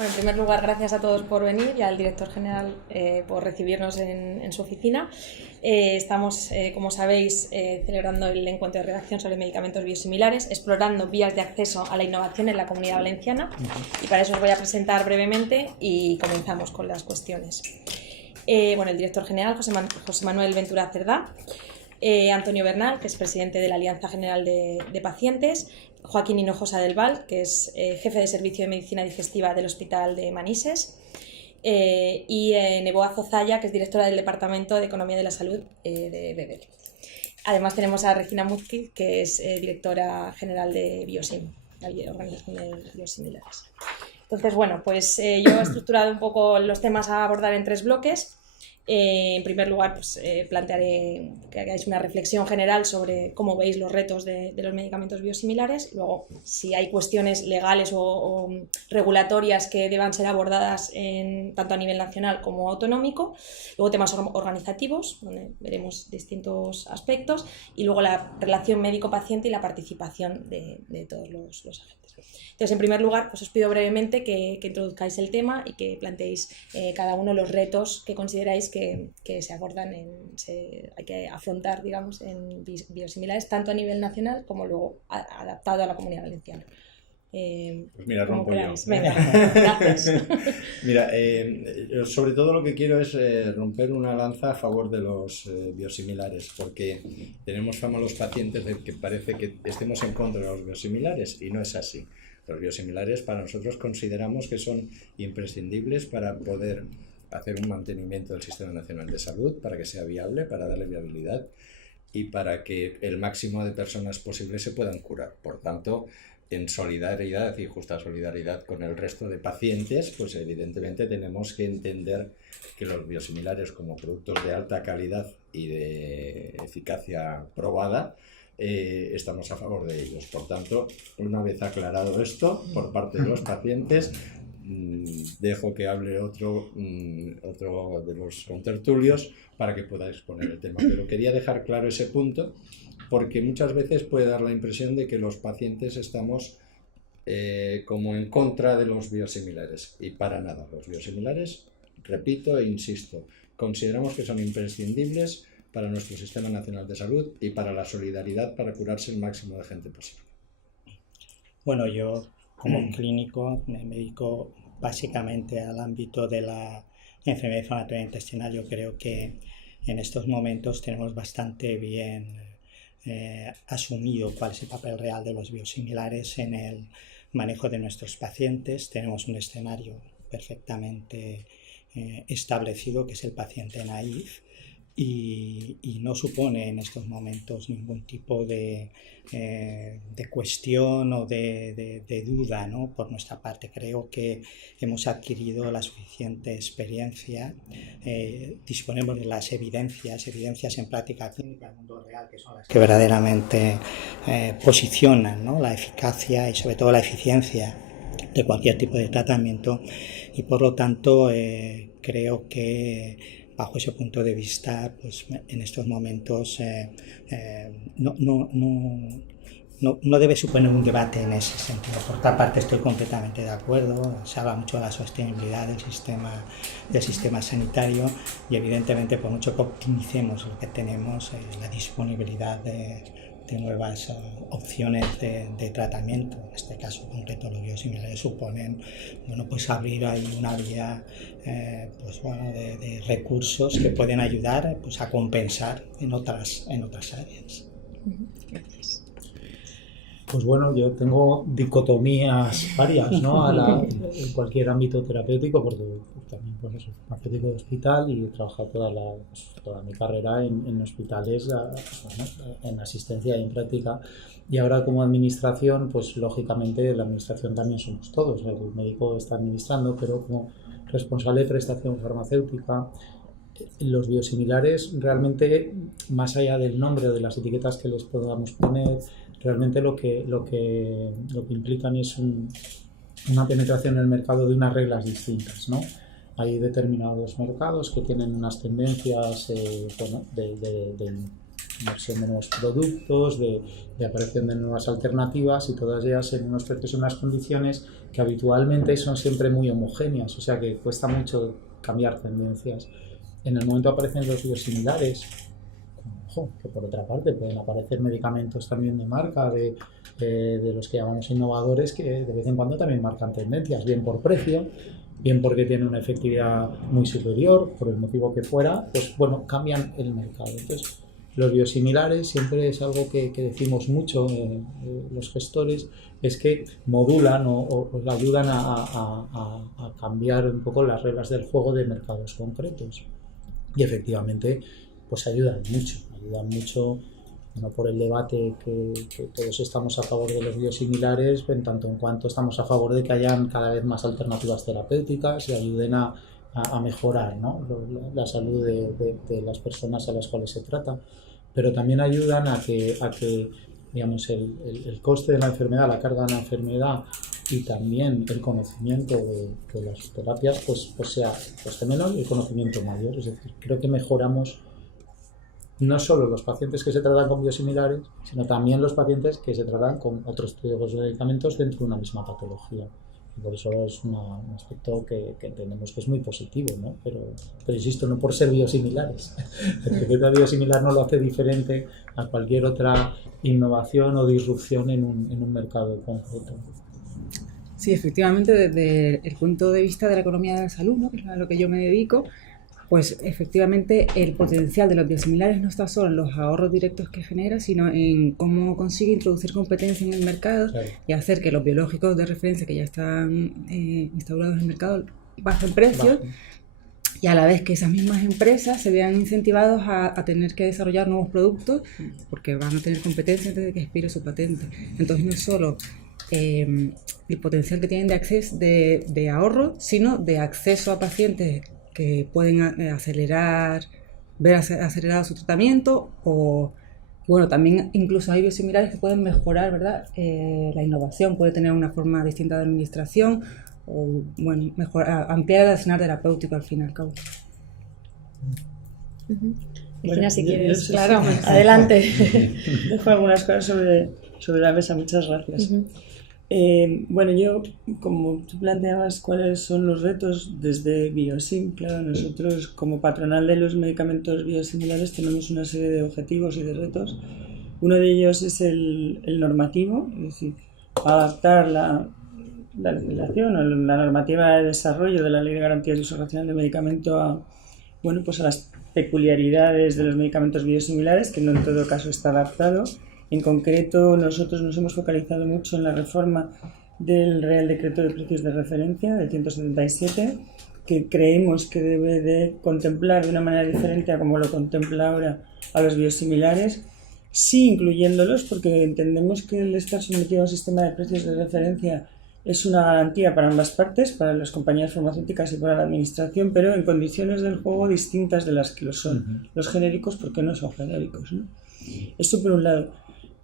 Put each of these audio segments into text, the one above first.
Bueno, en primer lugar, gracias a todos por venir y al director general por recibirnos en su oficina. Estamos, como sabéis, celebrando el encuentro de redacción sobre medicamentos biosimilares, explorando vías de acceso a la innovación en la Comunidad Valenciana. Y para eso os voy a presentar brevemente y comenzamos con las cuestiones. El director general, José Manuel Ventura Cerdá, Antonio Bernal, que es presidente de la Alianza General de Pacientes, Joaquín Hinojosa del Val, que es jefe de Servicio de Medicina Digestiva del Hospital de Manises, y Neboa Zozaya, que es directora del Departamento de Economía de la Salud de Bebel. Además tenemos a Regina Muzquiz, que es directora general de Biosim, la Organización de Biosimilares. Entonces, yo he estructurado un poco los temas a abordar en 3 bloques. En primer lugar, plantearé que hagáis una reflexión general sobre cómo veis los retos de los medicamentos biosimilares. Luego, si hay cuestiones legales o regulatorias que deban ser abordadas tanto a nivel nacional como autonómico. Luego, temas organizativos, donde veremos distintos aspectos. Y luego, la relación médico-paciente y la participación de todos los agentes. Entonces, en primer lugar, os pido brevemente que introduzcáis el tema y que planteéis cada uno los retos que consideráis que se abordan, hay que afrontar, digamos, en biosimilares, tanto a nivel nacional como luego adaptado a la Comunidad Valenciana. Pues mira, rompo yo. Venga, gracias. Mira, sobre todo lo que quiero es romper una lanza a favor de los biosimilares, porque tenemos fama los pacientes de que parece que estemos en contra de los biosimilares y no es así. Los biosimilares para nosotros consideramos que son imprescindibles para poder hacer un mantenimiento del Sistema Nacional de Salud, para que sea viable, para darle viabilidad y para que el máximo de personas posible se puedan curar. Por tanto, en solidaridad y justa solidaridad con el resto de pacientes, pues evidentemente tenemos que entender que los biosimilares como productos de alta calidad y de eficacia probada, estamos a favor de ellos. Por tanto, una vez aclarado esto por parte de los pacientes, dejo que hable otro de los contertulios para que pueda exponer el tema. Pero quería dejar claro ese punto porque muchas veces puede dar la impresión de que los pacientes estamos como en contra de los biosimilares y para nada. Los biosimilares, repito e insisto, consideramos que son imprescindibles para nuestro Sistema Nacional de Salud y para la solidaridad para curarse el máximo de gente posible. Bueno, yo como clínico me dedico básicamente al ámbito de la enfermedad inflamatoria intestinal. Yo creo que en estos momentos tenemos bastante bien asumido cuál es el papel real de los biosimilares en el manejo de nuestros pacientes. Tenemos un escenario perfectamente establecido, que es el paciente naïf, y no supone en estos momentos ningún tipo de cuestión o de duda, ¿no? Por nuestra parte. Creo que hemos adquirido la suficiente experiencia, disponemos de las evidencias en práctica clínica, en el mundo real, que son las que verdaderamente posicionan, ¿no?, la eficacia y sobre todo la eficiencia de cualquier tipo de tratamiento, y por lo tanto creo que bajo ese punto de vista, pues en estos momentos no debe suponer un debate en ese sentido. Por otra parte, estoy completamente de acuerdo. Se habla mucho de la sostenibilidad del sistema sanitario y evidentemente, por mucho que optimicemos lo que tenemos, la disponibilidad de nuevas opciones de tratamiento, en este caso concreto los biosimilares, suponen abrir ahí una vía de recursos que pueden ayudar a compensar en otras áreas. Gracias. Pues bueno, yo tengo dicotomías varias, ¿no? En cualquier ámbito terapéutico, porque también soy farmacéutico de hospital y he trabajado toda mi carrera en hospitales, en asistencia y en práctica. Y ahora como administración, pues lógicamente la administración también somos todos. El médico está administrando, pero como responsable de prestación farmacéutica, los biosimilares realmente, más allá del nombre o de las etiquetas que les podamos poner, realmente lo que implican es una penetración en el mercado de unas reglas distintas, ¿no? Hay determinados mercados que tienen unas tendencias emersión de nuevos productos, de aparición de nuevas alternativas y todas ellas en unos precios y unas condiciones que habitualmente son siempre muy homogéneas, o sea que cuesta mucho cambiar tendencias. En el momento aparecen los biosimilares, que por otra parte pueden aparecer medicamentos también de marca, de los que llamamos innovadores, que de vez en cuando también marcan tendencias, bien por precio, bien porque tienen una efectividad muy superior, por el motivo que fuera, pues bueno, cambian el mercado. Entonces, los biosimilares siempre es algo que decimos mucho los gestores, es que modulan o ayudan a cambiar un poco las reglas del juego de mercados concretos. Y efectivamente, pues ayudan mucho, no por el debate que todos estamos a favor de los biosimilares, en tanto en cuanto estamos a favor de que hayan cada vez más alternativas terapéuticas y ayuden a mejorar, ¿no?, la salud de las personas a las cuales se trata, pero también ayudan a que digamos, el coste de la enfermedad, la carga de la enfermedad y también el conocimiento de las terapias pues sea coste menor y el conocimiento mayor. Es decir, creo que mejoramos no solo los pacientes que se tratan con biosimilares, sino también los pacientes que se tratan con otros tipos de medicamentos dentro de una misma patología. Y por eso es un aspecto que entendemos que es muy positivo, ¿no? Pero insisto, no por ser biosimilares. La etiqueta biosimilar no lo hace diferente a cualquier otra innovación o disrupción en un mercado concreto. Sí, efectivamente, desde el punto de vista de la economía de la salud, ¿no?, que es a lo que yo me dedico, pues efectivamente el potencial de los biosimilares no está solo en los ahorros directos que genera, sino en cómo consigue introducir competencia en el mercado, claro, y hacer que los biológicos de referencia que ya están instaurados en el mercado bajen precios, y a la vez que esas mismas empresas se vean incentivados a tener que desarrollar nuevos productos porque van a tener competencia antes de que expire su patente. Entonces no es solo el potencial que tienen de acceso de ahorro, sino de acceso a pacientes que pueden ver acelerado su tratamiento, o bueno, también incluso hay biosimilares que pueden mejorar, ¿verdad?, la innovación, puede tener una forma distinta de administración, o bueno, ampliar el arsenal terapéutico al fin y al cabo. Regina, si quieres, sí, claro, sí, adelante. Dejo algunas cosas sobre la mesa, muchas gracias. Bueno, yo, como tú planteabas cuáles son los retos desde Biosim, claro, nosotros como patronal de los medicamentos biosimilares tenemos una serie de objetivos y de retos. Uno de ellos es el normativo, es decir, adaptar la legislación o la normativa de desarrollo de la Ley de Garantías de Uso Racional de Medicamento a las peculiaridades de los medicamentos biosimilares, que no en todo caso está adaptado. En concreto, nosotros nos hemos focalizado mucho en la reforma del Real Decreto de Precios de Referencia, del 177, que creemos que debe de contemplar de una manera diferente a como lo contempla ahora a los biosimilares, sí incluyéndolos, porque entendemos que el estar sometido a un sistema de precios de referencia es una garantía para ambas partes, para las compañías farmacéuticas y para la administración, pero en condiciones del juego distintas de las que lo son los genéricos, porque no son genéricos, ¿no? Esto por un lado.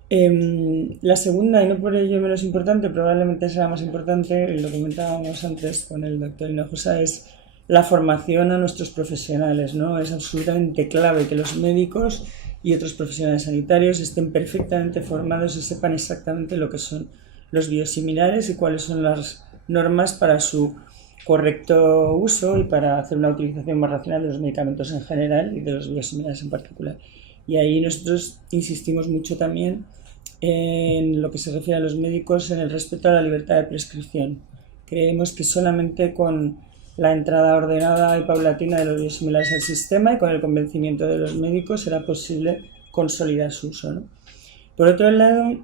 La segunda, y no por ello menos importante, probablemente sea más importante, y lo comentábamos antes con el doctor Hinojosa, es la formación a nuestros profesionales, ¿no? Es absolutamente clave que los médicos y otros profesionales sanitarios estén perfectamente formados y sepan exactamente lo que son los biosimilares y cuáles son las normas para su correcto uso y para hacer una utilización más racional de los medicamentos en general y de los biosimilares en particular. Y ahí nosotros insistimos mucho también en lo que se refiere a los médicos en el respeto a la libertad de prescripción. Creemos que solamente con la entrada ordenada y paulatina de los biosimilares al sistema y con el convencimiento de los médicos será posible consolidar su uso, ¿no? Por otro lado,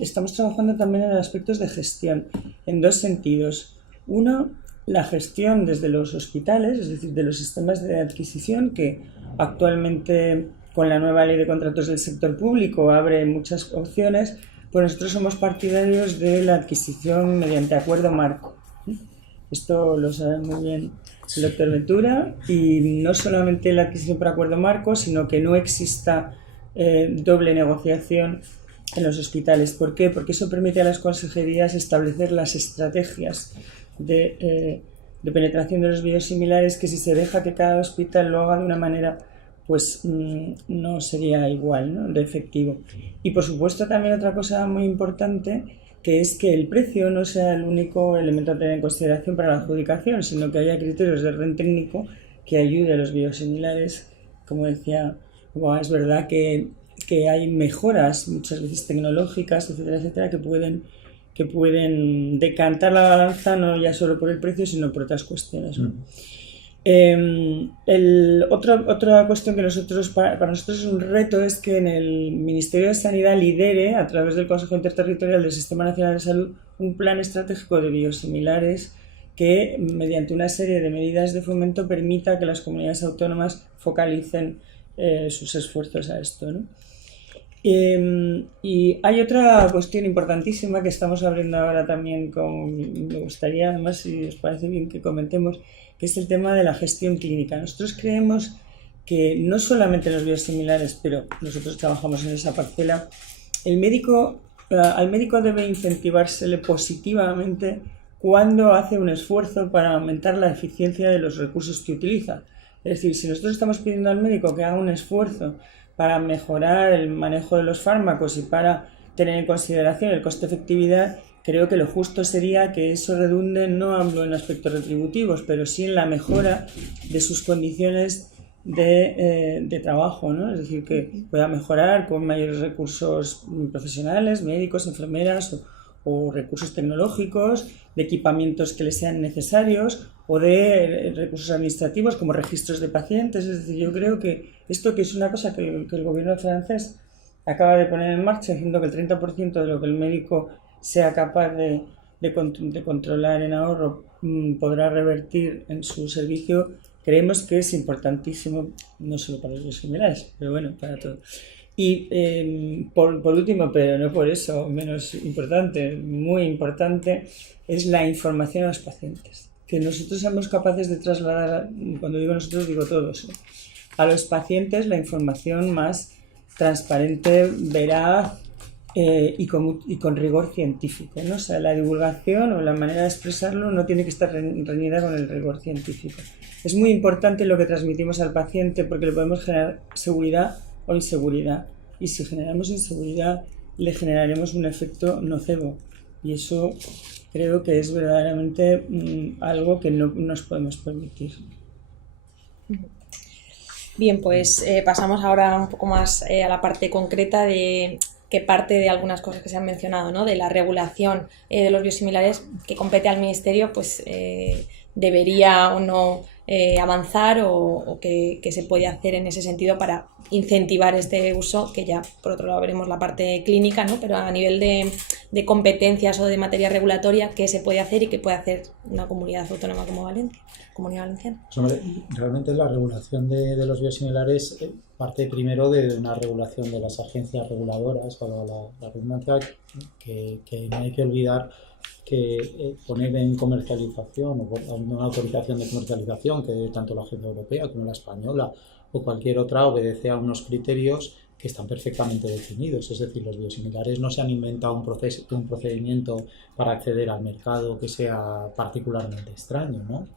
estamos trabajando también en aspectos de gestión, en dos sentidos. Uno, la gestión desde los hospitales, es decir, de los sistemas de adquisición, que actualmente con la nueva ley de contratos del sector público abre muchas opciones, pues nosotros somos partidarios de la adquisición mediante acuerdo marco. Esto lo sabe muy bien el doctor Ventura, y no solamente la adquisición por acuerdo marco, sino que no exista doble negociación en los hospitales. ¿Por qué? Porque eso permite a las consejerías establecer las estrategias de penetración de los biosimilares, que si se deja que cada hospital lo haga de una manera pues no sería igual, ¿no?, de efectivo. Y por supuesto también otra cosa muy importante, que es que el precio no sea el único elemento a tener en consideración para la adjudicación, sino que haya criterios de orden técnico que ayude a los biosimilares. Como decía, es verdad que hay mejoras muchas veces tecnológicas, etcétera, etcétera, que pueden decantar la balanza no ya solo por el precio, sino por otras cuestiones, ¿no? Otra cuestión que para nosotros es un reto es que en el Ministerio de Sanidad lidere, a través del Consejo Interterritorial del Sistema Nacional de Salud, un plan estratégico de biosimilares que, mediante una serie de medidas de fomento, permita que las comunidades autónomas focalicen sus esfuerzos a esto, ¿no? Y hay otra cuestión importantísima que estamos abriendo ahora también, me gustaría además, si os parece bien, que comentemos, que es el tema de la gestión clínica. Nosotros creemos que no solamente los biosimilares, pero nosotros trabajamos en esa parcela, al médico debe incentivársele positivamente cuando hace un esfuerzo para aumentar la eficiencia de los recursos que utiliza. Es decir, si nosotros estamos pidiendo al médico que haga un esfuerzo para mejorar el manejo de los fármacos y para tener en consideración el coste-efectividad, creo que lo justo sería que eso redunde, no hablo en aspectos retributivos, pero sí en la mejora de sus condiciones de trabajo, ¿no? Es decir, que pueda mejorar con mayores recursos profesionales, médicos, enfermeras o recursos tecnológicos, de equipamientos que le sean necesarios o de recursos administrativos como registros de pacientes. Es decir, yo creo que esto, que es una cosa que el gobierno francés acaba de poner en marcha, diciendo que el 30% de lo que el médico sea capaz de controlar en ahorro podrá revertir en su servicio, creemos que es importantísimo, no solo para los biosimilares, pero bueno, para todo. Y por último, pero no por eso menos importante, muy importante, es la información a los pacientes. Que nosotros seamos capaces de trasladar, cuando digo nosotros digo todos, a los pacientes la información más transparente, veraz y con rigor científico, ¿no? O sea, la divulgación o la manera de expresarlo no tiene que estar reñida con el rigor científico. Es muy importante lo que transmitimos al paciente, porque le podemos generar seguridad o inseguridad, y si generamos inseguridad le generaremos un efecto nocebo, y eso creo que es verdaderamente algo que no nos podemos permitir. Bien, pues pasamos ahora un poco más a la parte concreta de que parte de algunas cosas que se han mencionado, ¿no? De la regulación de los biosimilares que compete al Ministerio, pues debería o no avanzar o que se puede hacer en ese sentido para incentivar este uso, que ya por otro lado veremos la parte clínica, ¿no? Pero a nivel de competencias o de materia regulatoria, ¿qué se puede hacer y qué puede hacer una comunidad autónoma como Valencia, Comunidad Valenciana? Pues, hombre, realmente la regulación de los biosimilares parte primero de una regulación de las agencias reguladoras, para la redundancia, que no hay que olvidar que poner en comercialización o una autorización de comercialización, que tanto la agencia europea como la española o cualquier otra obedece a unos criterios que están perfectamente definidos. Es decir, los biosimilares no se han inventado un procedimiento para acceder al mercado que sea particularmente extraño, ¿no?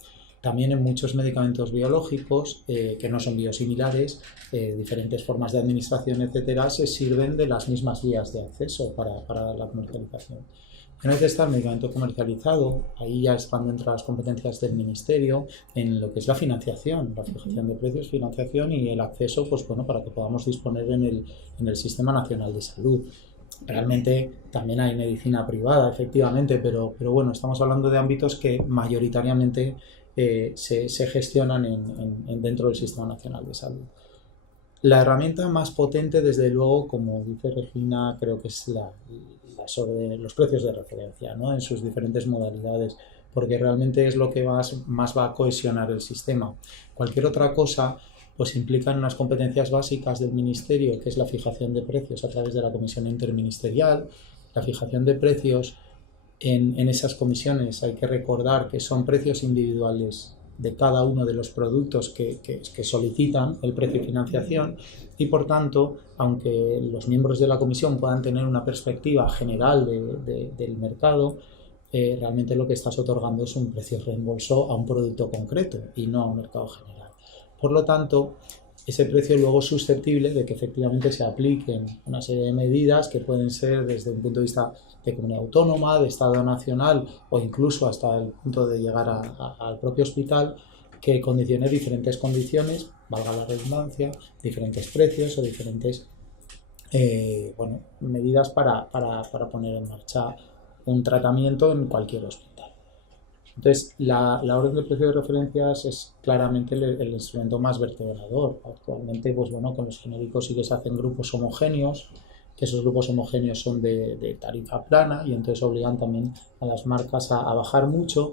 También en muchos medicamentos biológicos que no son biosimilares, diferentes formas de administración, etcétera, se sirven de las mismas vías de acceso para la comercialización. Una vez está el medicamento comercializado, ahí ya es cuando entran las competencias del Ministerio en lo que es la financiación, la fijación de precios, financiación y el acceso, pues bueno, para que podamos disponer en el Sistema Nacional de Salud. Realmente también hay medicina privada, efectivamente, pero bueno, estamos hablando de ámbitos que mayoritariamente se gestionan dentro del Sistema Nacional de Salud. La herramienta más potente, desde luego, como dice Regina, creo que es sobre los precios de referencia, ¿no? En sus diferentes modalidades, porque realmente es lo que más va a cohesionar el sistema. Cualquier otra cosa pues implican unas competencias básicas del Ministerio, que es la fijación de precios a través de la Comisión Interministerial. La fijación de precios en esas comisiones, hay que recordar que son precios individuales de cada uno de los productos que solicitan el precio y financiación, y por tanto, aunque los miembros de la comisión puedan tener una perspectiva general del mercado, realmente lo que estás otorgando es un precio reembolso a un producto concreto y no a un mercado general. Por lo tanto, ese precio luego es susceptible de que efectivamente se apliquen una serie de medidas que pueden ser desde un punto de vista de comunidad autónoma, de Estado nacional o incluso hasta el punto de llegar al propio hospital, que condicione diferentes condiciones, valga la redundancia, diferentes precios o diferentes medidas para poner en marcha un tratamiento en cualquier hospital. Entonces, la orden de precio de referencias es claramente el instrumento más vertebrador. Actualmente, pues bueno, con los genéricos sí que se hacen grupos homogéneos, que esos grupos homogéneos son de tarifa plana y entonces obligan también a las marcas a bajar mucho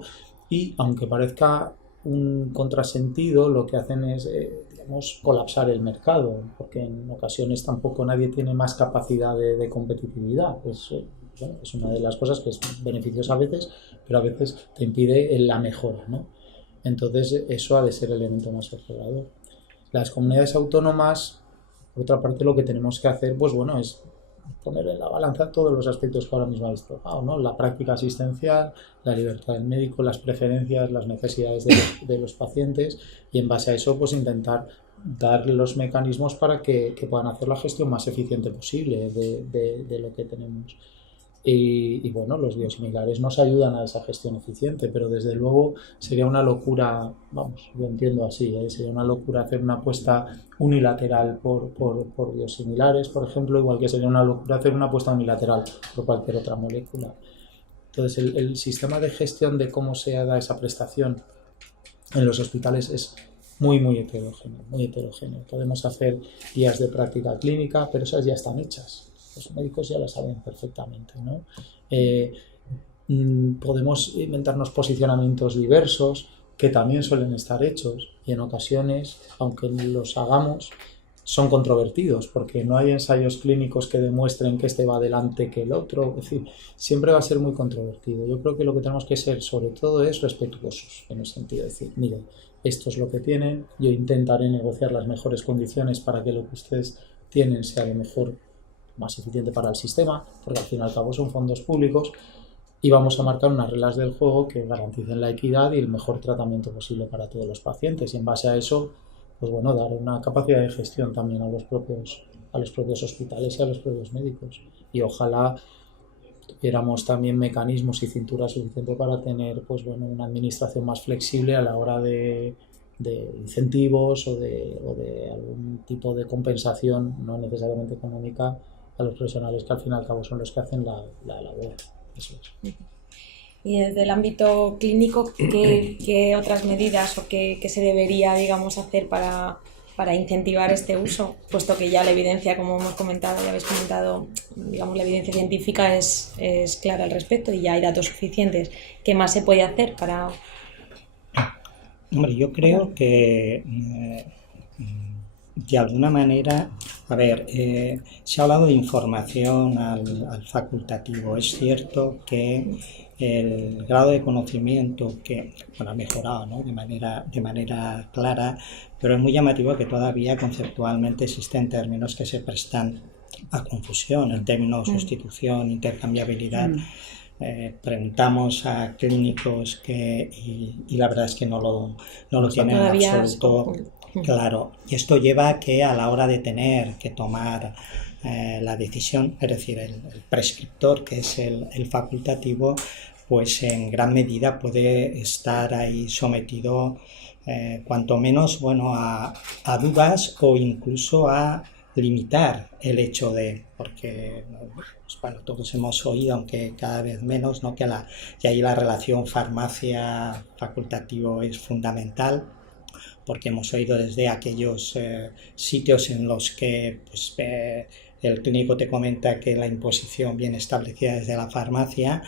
y, aunque parezca un contrasentido, lo que hacen es, digamos, colapsar el mercado, porque en ocasiones tampoco nadie tiene más capacidad de competitividad. Es una de las cosas que es beneficiosa a veces, pero a veces te impide la mejora, ¿no? Entonces eso ha de ser el elemento más vertebrador. Las comunidades autónomas, por otra parte, lo que tenemos que hacer, pues bueno, es poner en la balanza todos los aspectos que ahora mismo habéis tocado, ¿no? La práctica asistencial, la libertad del médico, las preferencias, las necesidades de los pacientes, y en base a eso pues intentar dar los mecanismos para que puedan hacer la gestión más eficiente posible de lo que tenemos. Y bueno, los biosimilares nos ayudan a esa gestión eficiente, pero desde luego sería una locura, vamos, yo entiendo así, sería una locura hacer una apuesta unilateral por biosimilares, por ejemplo, igual que sería una locura hacer una apuesta unilateral por cualquier otra molécula. Entonces el sistema de gestión de cómo se haga esa prestación en los hospitales es muy heterogéneo, muy heterogéneo. Podemos hacer guías de práctica clínica, pero esas ya están hechas. Los médicos ya lo saben perfectamente, ¿no? Podemos inventarnos posicionamientos diversos que también suelen estar hechos y en ocasiones, aunque los hagamos, son controvertidos porque no hay ensayos clínicos que demuestren que este va adelante que el otro. Es decir, siempre va a ser muy controvertido. Yo creo que lo que tenemos que ser sobre todo es respetuosos, en el sentido de decir, miren, esto es lo que tienen, yo intentaré negociar las mejores condiciones para que lo que ustedes tienen sea lo mejor, más eficiente para el sistema, porque al fin y al cabo son fondos públicos, y vamos a marcar unas reglas del juego que garanticen la equidad y el mejor tratamiento posible para todos los pacientes, y en base a eso, pues bueno, dar una capacidad de gestión también a los propios hospitales y a los propios médicos, y ojalá tuviéramos también mecanismos y cintura suficiente para tener, pues bueno, una administración más flexible a la hora de incentivos o de algún tipo de compensación, no necesariamente económica, a los profesionales que al fin y al cabo son los que hacen la labor. Eso es. Y desde el ámbito clínico, ¿qué otras medidas o qué se debería, digamos, hacer para incentivar este uso? Puesto que ya la evidencia, como hemos comentado, ya habéis comentado, digamos, la evidencia científica es clara al respecto y ya hay datos suficientes. ¿Qué más se puede hacer para...? Hombre, yo creo que de alguna manera, a ver, se ha hablado de información al facultativo. Es cierto que el grado de conocimiento que ha mejorado, ¿no?, de manera clara, pero es muy llamativo que todavía conceptualmente existen términos que se prestan a confusión, el término sustitución, intercambiabilidad. Preguntamos a clínicos y la verdad es que no lo tienen en absoluto claro. Y esto lleva a que a la hora de tener que tomar la decisión, es decir, el prescriptor, que es el facultativo, pues en gran medida puede estar ahí sometido cuanto menos, bueno, a dudas o incluso a limitar el hecho de, porque pues, bueno, todos hemos oído, aunque cada vez menos, ¿no?, que ahí la relación farmacia-facultativo es fundamental, porque hemos oído desde aquellos sitios en los que pues, el clínico te comenta que la imposición viene establecida desde la farmacia,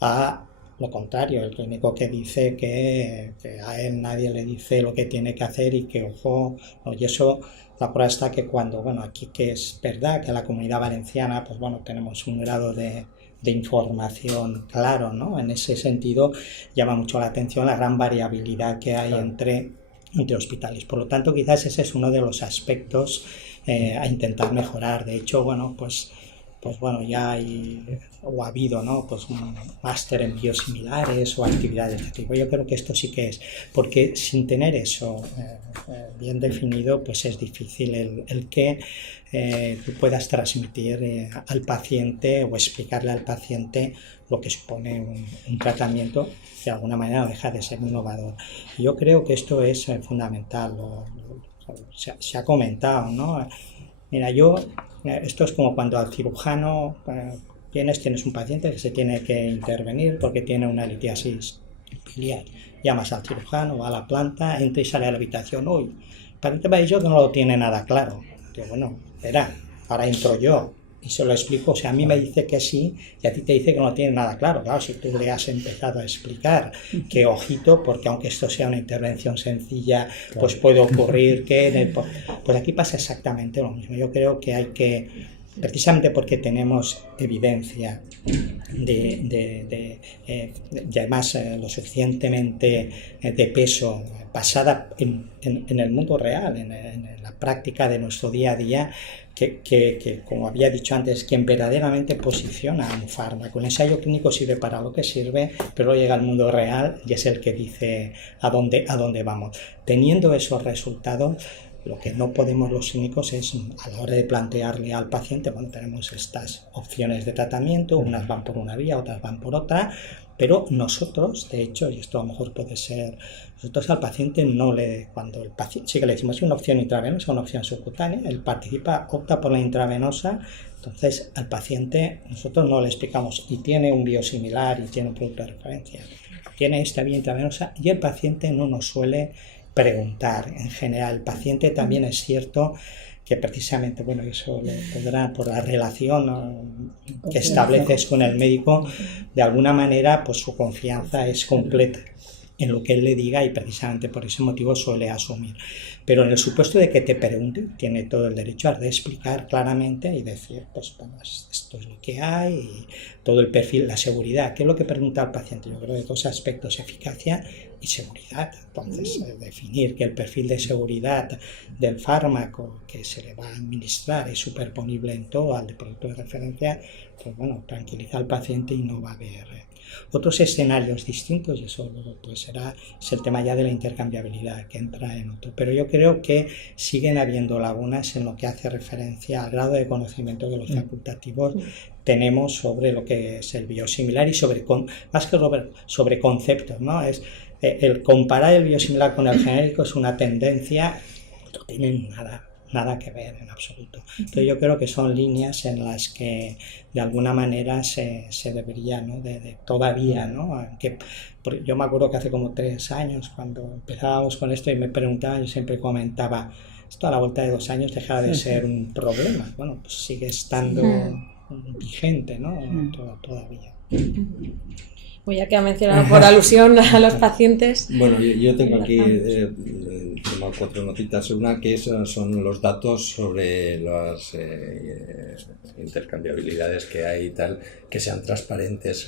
a lo contrario, el clínico que dice que a él nadie le dice lo que tiene que hacer y que, ojo, no, y eso, la prueba está que cuando, bueno, aquí que es verdad que en la Comunidad Valenciana, pues bueno, tenemos un grado de información claro, ¿no? En ese sentido llama mucho la atención la gran variabilidad que hay entre hospitales. Por lo tanto, quizás ese es uno de los aspectos a intentar mejorar. De hecho, bueno, pues pues bueno, ya hay o ha habido, ¿no? Pues un máster en biosimilares o actividades de este tipo. Yo creo que esto sí que es, porque sin tener eso bien definido, pues es difícil el que tú puedas transmitir al paciente o explicarle al paciente lo que supone un tratamiento que de alguna manera no deja de ser innovador. Yo creo que esto es fundamental, se ha comentado, ¿no? Mira, esto es como cuando al cirujano tienes un paciente que se tiene que intervenir porque tiene una litiasis biliar. Llamas al cirujano, va a la planta, entra y sale a la habitación. Uy, el paciente me ha dicho que no lo tiene nada claro. Digo, bueno, verá, ahora entro yo y se lo explico. O sea, a mí me dice que sí y a ti te dice que no tiene nada claro. Claro, si tú le has empezado a explicar que ojito, porque aunque esto sea una intervención sencilla, pues puede ocurrir que... Pues aquí pasa exactamente lo mismo. Yo creo que hay que, precisamente porque tenemos evidencia de además lo suficientemente de peso basada en el mundo real, en la práctica de nuestro día a día, que, como había dicho antes, quien verdaderamente posiciona un fármaco. El ensayo clínico sirve para lo que sirve, pero llega al mundo real y es el que dice a dónde vamos. Teniendo esos resultados, lo que no podemos los clínicos es, a la hora de plantearle al paciente, bueno, tenemos estas opciones de tratamiento, unas van por una vía, otras van por otra, pero nosotros, de hecho, y esto a lo mejor puede ser, nosotros al paciente cuando el paciente, sí que le decimos una opción intravenosa, una opción subcutánea, él opta por la intravenosa, entonces al paciente nosotros no le explicamos y tiene un biosimilar y tiene un producto de referencia, tiene esta vía intravenosa y el paciente no nos suele preguntar. En general, el paciente también es cierto que precisamente, bueno, eso lo podrá por la relación que estableces con el médico, de alguna manera, pues su confianza es completa en lo que él le diga y precisamente por ese motivo suele asumir. Pero en el supuesto de que te pregunte, tiene todo el derecho a explicar claramente y decir, pues bueno, esto es lo que hay, y todo el perfil, la seguridad. ¿Qué es lo que pregunta el paciente? Yo creo de dos aspectos, eficacia y seguridad. Entonces, definir que el perfil de seguridad del fármaco que se le va a administrar es superponible en todo al de producto de referencia, pues bueno, tranquiliza al paciente y no va a haber otros escenarios distintos, y eso pues es el tema ya de la intercambiabilidad que entra en otro. Pero yo creo que siguen habiendo lagunas en lo que hace referencia al grado de conocimiento que los facultativos tenemos sobre lo que es el biosimilar y más que sobre conceptos, ¿no? Es el comparar el biosimilar con el genérico es una tendencia, no tienen nada que ver en absoluto. Entonces yo creo que son líneas en las que de alguna manera se debería, ¿no? Todavía, ¿no? Yo me acuerdo que hace como 3 años cuando empezábamos con esto y me preguntaban, yo siempre comentaba, esto a la vuelta de 2 años deja de ser un problema. Bueno, pues sigue estando vigente, ¿no? Todavía. Pues ya que ha mencionado por alusión a los pacientes... Bueno, yo tengo aquí tengo 4 notitas. Una que son los datos sobre las intercambiabilidades que hay y tal, que sean transparentes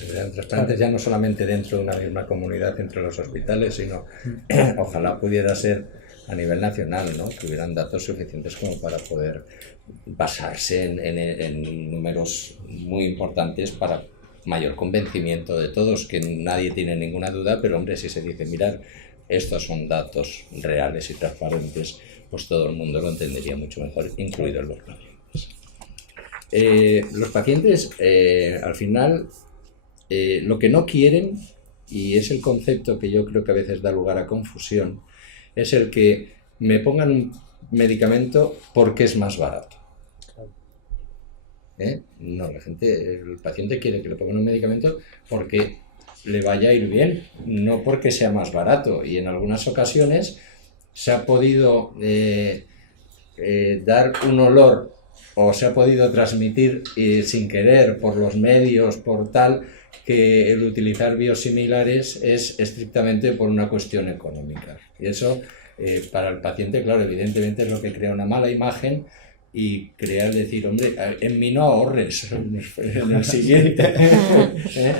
ya no solamente dentro de una misma comunidad entre los hospitales, sino ojalá pudiera ser a nivel nacional, ¿no? Que hubieran datos suficientes como para poder basarse en números muy importantes para mayor convencimiento de todos, que nadie tiene ninguna duda, pero hombre, si se dice, mirar, estos son datos reales y transparentes, pues todo el mundo lo entendería mucho mejor, incluidos los pacientes. Los pacientes, al final, lo que no quieren, y es el concepto que yo creo que a veces da lugar a confusión, es el que me pongan un medicamento porque es más barato. No, el paciente quiere que le pongan un medicamento porque le vaya a ir bien, no porque sea más barato. Y en algunas ocasiones se ha podido dar un olor o se ha podido transmitir sin querer por los medios, por tal, que el utilizar biosimilares es estrictamente por una cuestión económica. Y eso para el paciente, claro, evidentemente es lo que crea una mala imagen y crear decir, hombre, en mí no ahorres, en el siguiente.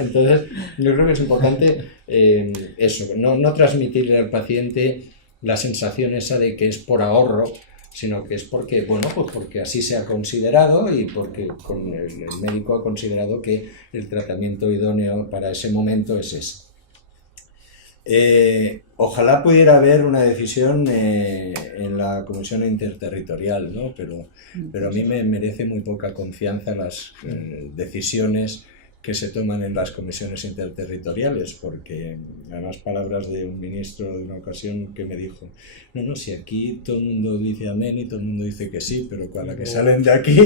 Entonces, yo creo que es importante eso, no transmitirle al paciente la sensación esa de que es por ahorro, sino que es porque, bueno, pues porque así se ha considerado y porque el médico ha considerado que el tratamiento idóneo para ese momento es ese. Ojalá pudiera haber una decisión en la comisión interterritorial, ¿no? Pero a mí me merece muy poca confianza las decisiones que se toman en las comisiones interterritoriales, porque además palabras de un ministro de una ocasión que me dijo, no, si aquí todo el mundo dice amén y todo el mundo dice que sí, pero cuando que salen de aquí,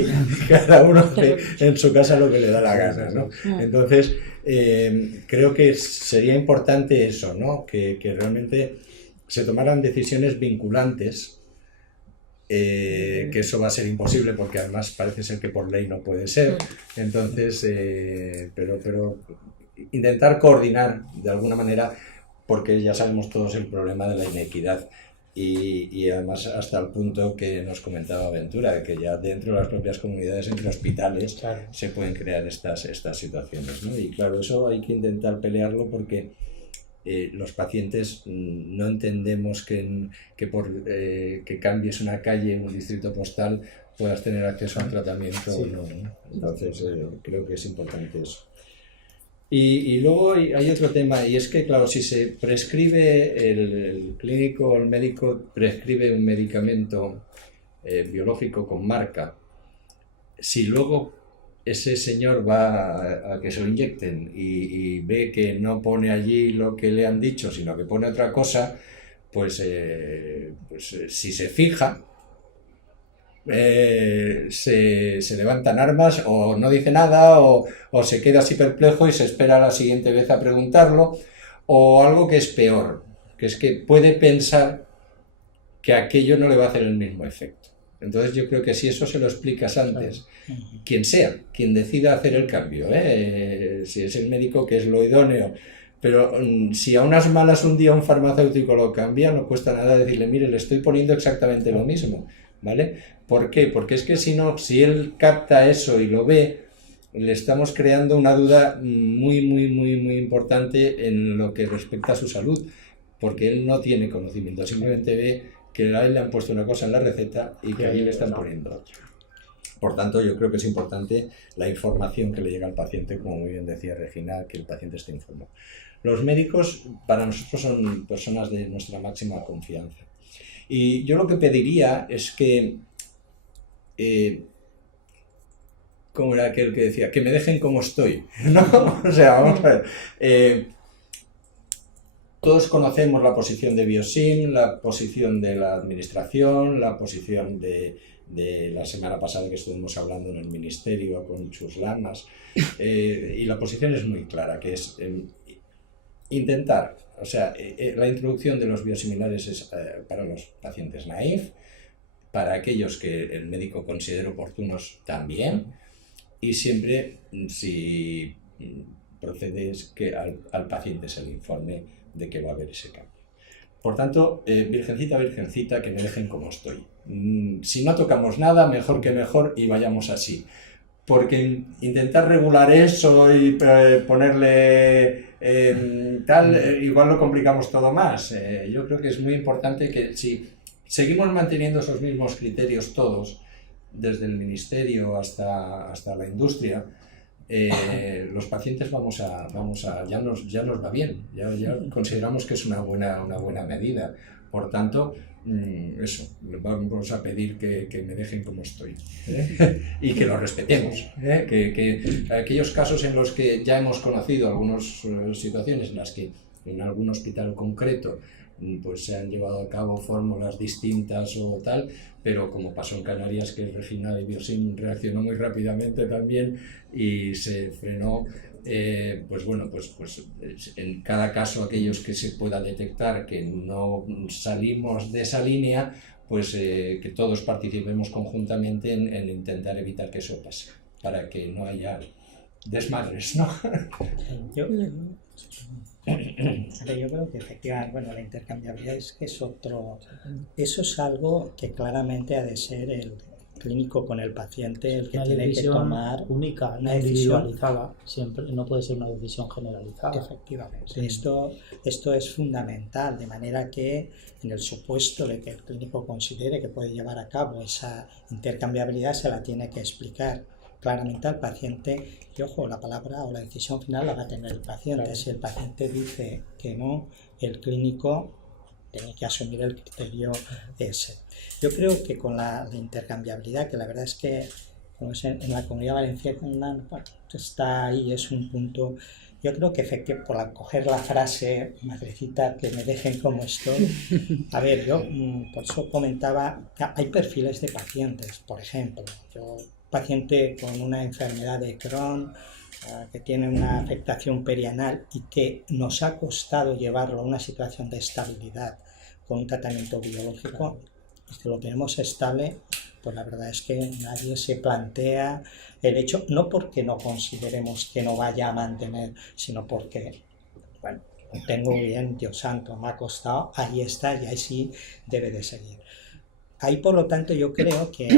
cada uno hace en su casa lo que le da la gana, ¿no? Entonces, creo que sería importante eso, ¿no? Que realmente se tomaran decisiones vinculantes, que eso va a ser imposible porque además parece ser que por ley no puede ser, entonces pero intentar coordinar de alguna manera, porque ya sabemos todos el problema de la inequidad y además hasta el punto que nos comentaba Ventura, de que ya dentro de las propias comunidades, entre hospitales, se pueden crear estas situaciones, ¿no? Y claro, eso hay que intentar pelearlo porque los pacientes no entendemos que que cambies una calle, un distrito postal, puedas tener acceso a un tratamiento o no, ¿no? Entonces creo que es importante eso. Y luego hay otro tema, y es que claro, si se prescribe, el clínico o el médico prescribe un medicamento biológico con marca, si luego ese señor va a que se lo inyecten y ve que no pone allí lo que le han dicho, sino que pone otra cosa, pues si se fija, se levantan armas o no dice nada o se queda así perplejo y se espera la siguiente vez a preguntarlo, o algo que es peor, que es que puede pensar que aquello no le va a hacer el mismo efecto. Entonces yo creo que si eso se lo explicas antes, quien sea, quien decida hacer el cambio, si es el médico, que es lo idóneo, pero si a unas malas un día un farmacéutico lo cambia, no cuesta nada decirle, mire, le estoy poniendo exactamente lo mismo, ¿vale? ¿Por qué? Porque es que si no, si él capta eso y lo ve, le estamos creando una duda muy importante en lo que respecta a su salud, porque él no tiene conocimiento, simplemente ve que a él le han puesto una cosa en la receta y que a él le están poniendo otra. Por tanto, yo creo que es importante la información que le llega al paciente, como muy bien decía Regina, que el paciente esté informado. Los médicos para nosotros son personas de nuestra máxima confianza. Y yo lo que pediría es que, como era aquel que decía, que me dejen como estoy, ¿no? O sea, vamos a ver. Todos conocemos la posición de Biosim, la posición de la administración, la posición de la semana pasada que estuvimos hablando en el ministerio con Chus Lamas, y la posición es muy clara, que es intentar, o sea, la introducción de los biosimilares es para los pacientes naïf, para aquellos que el médico considere oportunos también, y siempre si procede es que al paciente se le informe de que va a haber ese cambio. Por tanto, virgencita, que me dejen como estoy. Si no tocamos nada, mejor que mejor, y vayamos así. Porque intentar regular eso y ponerle igual lo complicamos todo más. Yo creo que es muy importante que si seguimos manteniendo esos mismos criterios todos, desde el ministerio hasta la industria, los pacientes ya nos va bien, ya consideramos que es una buena medida. Por tanto, eso, vamos a pedir que me dejen como estoy, y que lo respetemos, que aquellos casos en los que ya hemos conocido algunas situaciones en las que en algún hospital concreto pues se han llevado a cabo fórmulas distintas o tal, pero como pasó en Canarias, que Regina de Biosim reaccionó muy rápidamente también y se frenó, pues bueno, pues en cada caso aquellos que se pueda detectar que no salimos de esa línea, pues que todos participemos conjuntamente en intentar evitar que eso pase, para que no haya desmadres, ¿no? Yo creo que efectivamente, bueno, la intercambiabilidad es algo que claramente ha de ser el clínico con el paciente el que Una tiene que decisión tomar única, una decisión individualizada, siempre, no puede ser una decisión generalizada. efectivamente. Sí. Esto es fundamental, de manera que en el supuesto de que el clínico considere que puede llevar a cabo esa intercambiabilidad, se la tiene que explicar claramente al paciente y, ojo, la palabra o la decisión final la va a tener el paciente. Claro. Si el paciente dice que no, el clínico tiene que asumir el criterio ese. Yo creo que con la intercambiabilidad, que la verdad es que en la Comunidad Valenciana está ahí, es un punto. Yo creo que efectivamente, por coger la frase, madrecita, que me dejen como estoy. A ver, yo por eso comentaba, hay perfiles de pacientes, por ejemplo. Yo, paciente con una enfermedad de Crohn, que tiene una afectación perianal y que nos ha costado llevarlo a una situación de estabilidad con un tratamiento biológico, si lo tenemos estable, pues la verdad es que nadie se plantea el hecho, no porque no consideremos que no vaya a mantener, sino porque, bueno, lo tengo bien, Dios santo, me ha costado, ahí está y ahí sí debe de seguir. Ahí, por lo tanto, yo creo que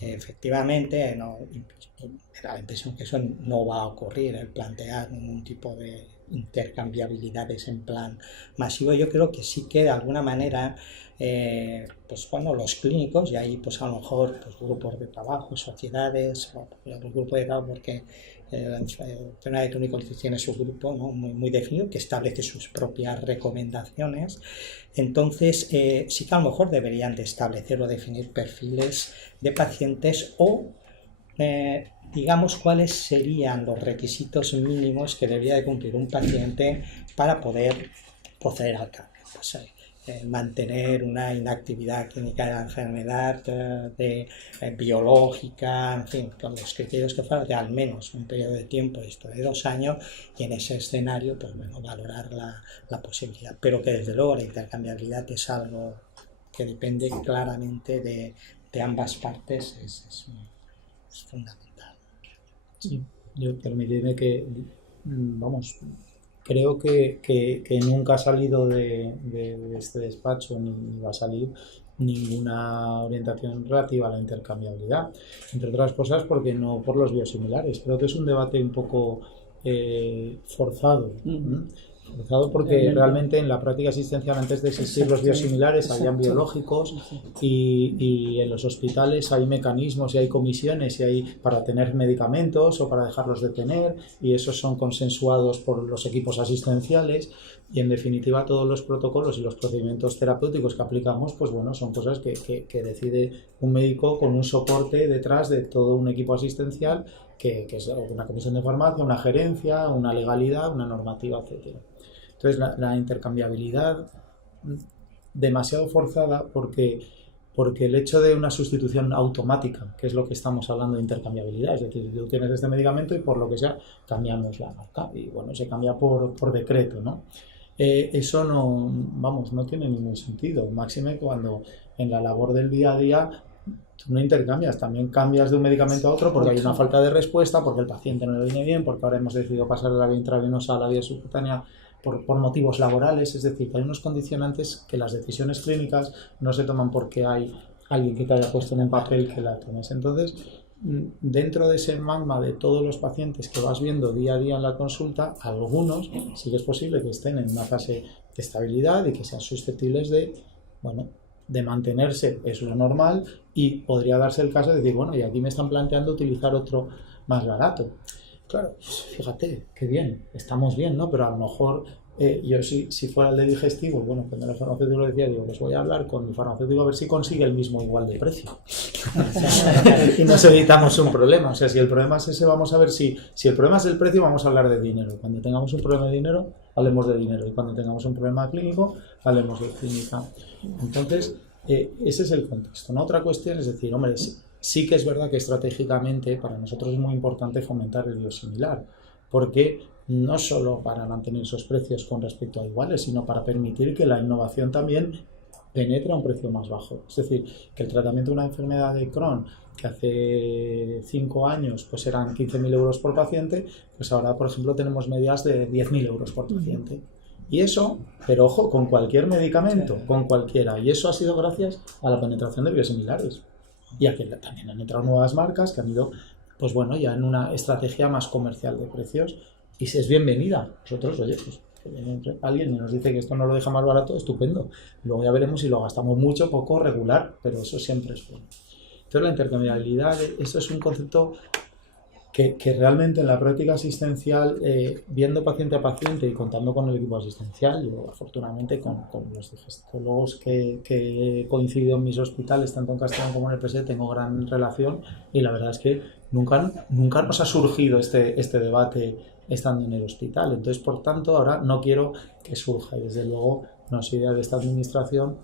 efectivamente no, me da la impresión que eso no va a ocurrir, el plantear ningún tipo de intercambiabilidades en plan masivo. Yo creo que sí que de alguna manera pues bueno, los clínicos, y ahí pues a lo mejor pues, grupos de trabajo, sociedades, los grupos de trabajo, porque la enfermedad de Crohn tiene su grupo, ¿no? muy definido, que establece sus propias recomendaciones. Entonces sí que a lo mejor deberían de establecer o definir perfiles de pacientes o digamos cuáles serían los requisitos mínimos que debería de cumplir un paciente para poder proceder al cambio. Pues, mantener una inactividad clínica de la enfermedad biológica, en fin, con los criterios que fueran de al menos un periodo de tiempo, esto de 2 años, y en ese escenario, pues bueno, valorar la posibilidad. Pero que desde luego la intercambiabilidad es algo que depende claramente de ambas partes, es fundamental. Sí, yo permitidme que, vamos, creo que nunca ha salido de este despacho ni va a salir ninguna orientación relativa a la intercambiabilidad, entre otras cosas porque no por los biosimilares. Creo que es un debate un poco forzado. Forzado porque realmente en la práctica asistencial, antes de existir los biosimilares, habían biológicos y en los hospitales hay mecanismos y hay comisiones y hay para tener medicamentos o para dejarlos de tener, y esos son consensuados por los equipos asistenciales, y en definitiva todos los protocolos y los procedimientos terapéuticos que aplicamos, pues bueno, son cosas que decide un médico con un soporte detrás de todo un equipo asistencial que es una comisión de farmacia, una gerencia, una legalidad, una normativa, etcétera. Entonces la intercambiabilidad demasiado forzada porque el hecho de una sustitución automática, que es lo que estamos hablando de intercambiabilidad, es decir, tú tienes este medicamento y por lo que sea cambiamos la marca y bueno, se cambia por decreto, ¿no? Eso no tiene ningún sentido, máxime cuando en la labor del día a día tú no intercambias, también cambias de un medicamento a otro porque hay una falta de respuesta, porque el paciente no le viene bien, porque ahora hemos decidido pasar de la vía intravenosa a la vía subcutánea por motivos laborales, es decir, que hay unos condicionantes que las decisiones clínicas no se toman porque hay alguien que te haya puesto en un papel que la tomes. Entonces, dentro de ese magma de todos los pacientes que vas viendo día a día en la consulta, algunos sí que es posible que estén en una fase de estabilidad y que sean susceptibles de mantenerse, es lo normal, y podría darse el caso de decir, bueno, y aquí me están planteando utilizar otro más barato. Claro, fíjate, qué bien, estamos bien, ¿no? Pero a lo mejor yo si fuera el de digestivo, bueno, cuando el farmacéutico lo decía, digo, pues voy a hablar con mi farmacéutico a ver si consigue el mismo igual de precio. Y nos evitamos un problema. O sea, si el problema es ese, vamos a ver si el problema es el precio, vamos a hablar de dinero. Cuando tengamos un problema de dinero, hablemos de dinero. Y cuando tengamos un problema clínico, hablemos de clínica. Entonces, ese es el contexto, ¿no? Otra cuestión es decir, hombre, sí que es verdad que estratégicamente para nosotros es muy importante fomentar el biosimilar, porque no solo para mantener esos precios con respecto a iguales, sino para permitir que la innovación también penetre a un precio más bajo. Es decir, que el tratamiento de una enfermedad de Crohn, que hace 5 años pues eran 15.000 euros por paciente, pues ahora, por ejemplo, tenemos medias de 10.000 euros por paciente. Y eso, pero ojo, con cualquier medicamento, con cualquiera. Y eso ha sido gracias a la penetración de biosimilares. Y aquí también han entrado nuevas marcas que han ido, pues bueno, ya en una estrategia más comercial de precios, y es bienvenida. Nosotros, oye, pues viene alguien y nos dice que esto no lo deja más barato, estupendo. Luego ya veremos si lo gastamos mucho, poco, regular, pero eso siempre es bueno. Entonces la intercambiabilidad, eso es un concepto que realmente en la práctica asistencial, viendo paciente a paciente y contando con el equipo asistencial, yo afortunadamente con los digestólogos que he coincidido en mis hospitales, tanto en Castellón como en el PS, tengo gran relación, y la verdad es que nunca nos ha surgido este debate estando en el hospital. Entonces, por tanto, ahora no quiero que surja, y desde luego no es idea de esta administración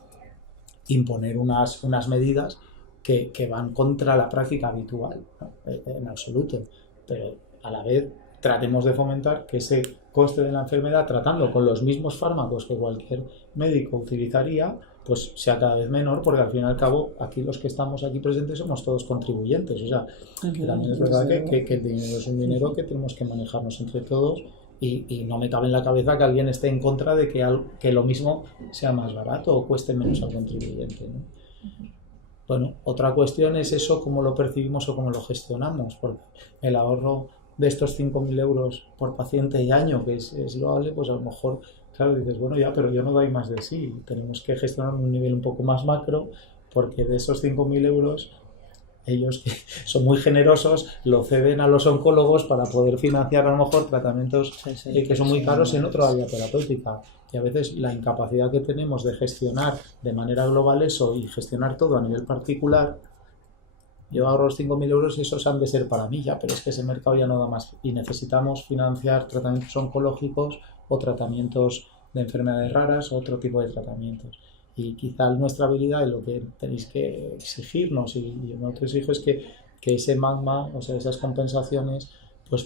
imponer unas medidas que van contra la práctica habitual, ¿no? En absoluto, pero a la vez tratemos de fomentar que ese coste de la enfermedad, tratando con los mismos fármacos que cualquier médico utilizaría, pues sea cada vez menor, porque al fin y al cabo aquí los que estamos aquí presentes somos todos contribuyentes. O sea, que también es verdad que el dinero es un dinero que tenemos que manejarnos entre todos, y no me cabe en la cabeza que alguien esté en contra de que lo mismo sea más barato o cueste menos al contribuyente, ¿no? Bueno, otra cuestión es eso, cómo lo percibimos o cómo lo gestionamos, porque el ahorro de estos 5.000 euros por paciente y año, que es loable, pues a lo mejor, claro, dices, bueno, ya, pero yo no doy más de sí. Tenemos que gestionar un nivel un poco más macro, porque de esos 5.000 euros, ellos que son muy generosos, lo ceden a los oncólogos para poder financiar a lo mejor tratamientos que son muy caros en otra área terapéutica. Y a veces la incapacidad que tenemos de gestionar de manera global eso y gestionar todo a nivel particular, yo ahorro los 5.000 euros y esos han de ser para mí ya, pero es que ese mercado ya no da más y necesitamos financiar tratamientos oncológicos o tratamientos de enfermedades raras o otro tipo de tratamientos. Y quizá nuestra habilidad y lo que tenéis que exigirnos, y yo no te exijo, es que ese magma, o sea, esas compensaciones,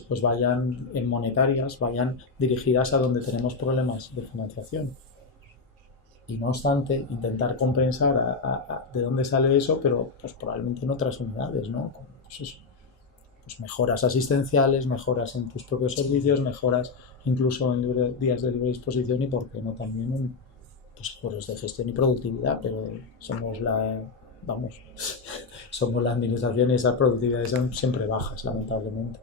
pues vayan en monetarias, vayan dirigidas a donde tenemos problemas de financiación. Y no obstante, intentar compensar de dónde sale eso, pero pues probablemente en otras unidades, ¿no? Pues eso, pues mejoras asistenciales, mejoras en tus propios servicios, mejoras incluso en días de libre disposición, y por qué no también en pues de gestión y productividad, pero somos la administración y esas productividades son siempre bajas, lamentablemente.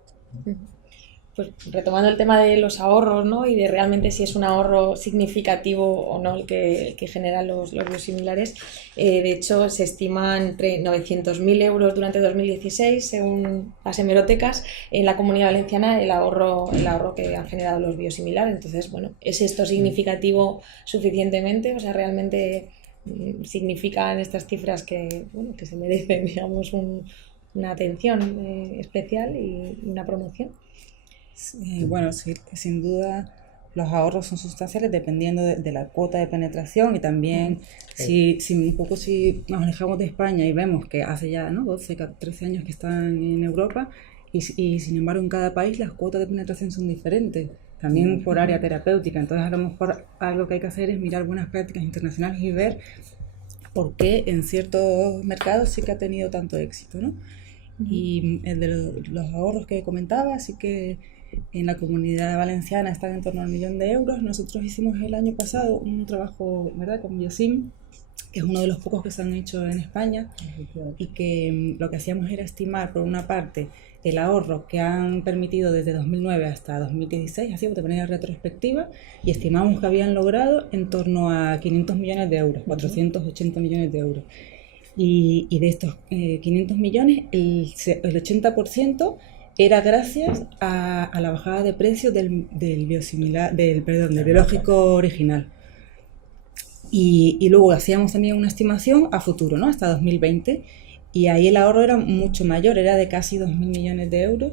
Pues retomando el tema de los ahorros, ¿no? Y de realmente si es un ahorro significativo o no el que generan los biosimilares, de hecho se estima entre 900.000 euros durante 2016, según las hemerotecas, en la Comunidad Valenciana el ahorro que han generado los biosimilares. Entonces, bueno, ¿es esto significativo suficientemente? O sea, realmente significan estas cifras que se merecen, digamos, una atención especial y una promoción. Bueno, sí, sin duda los ahorros son sustanciales dependiendo de la cuota de penetración, y también si nos alejamos de España y vemos que hace ya 12, 13 años que están en Europa, y sin embargo en cada país las cuotas de penetración son diferentes, también por área terapéutica. Entonces a lo mejor algo que hay que hacer es mirar buenas prácticas internacionales y ver por qué en ciertos mercados sí que ha tenido tanto éxito, ¿no? Y el de los ahorros que comentaba, así que en la Comunidad Valenciana están en torno al 1.000.000 euros. Nosotros hicimos el año pasado un trabajo, ¿verdad?, con Biosim, que es uno de los pocos que se han hecho en España, y que lo que hacíamos era estimar, por una parte, el ahorro que han permitido desde 2009 hasta 2016, así de manera retrospectiva, y estimamos que habían logrado en torno a 500 millones de euros, 480 millones de euros. Y de estos 500 millones, el 80% era gracias a la bajada de precios del biológico original. Y luego hacíamos también una estimación a futuro, ¿no?, hasta 2020, y ahí el ahorro era mucho mayor, era de casi 2.000 millones de euros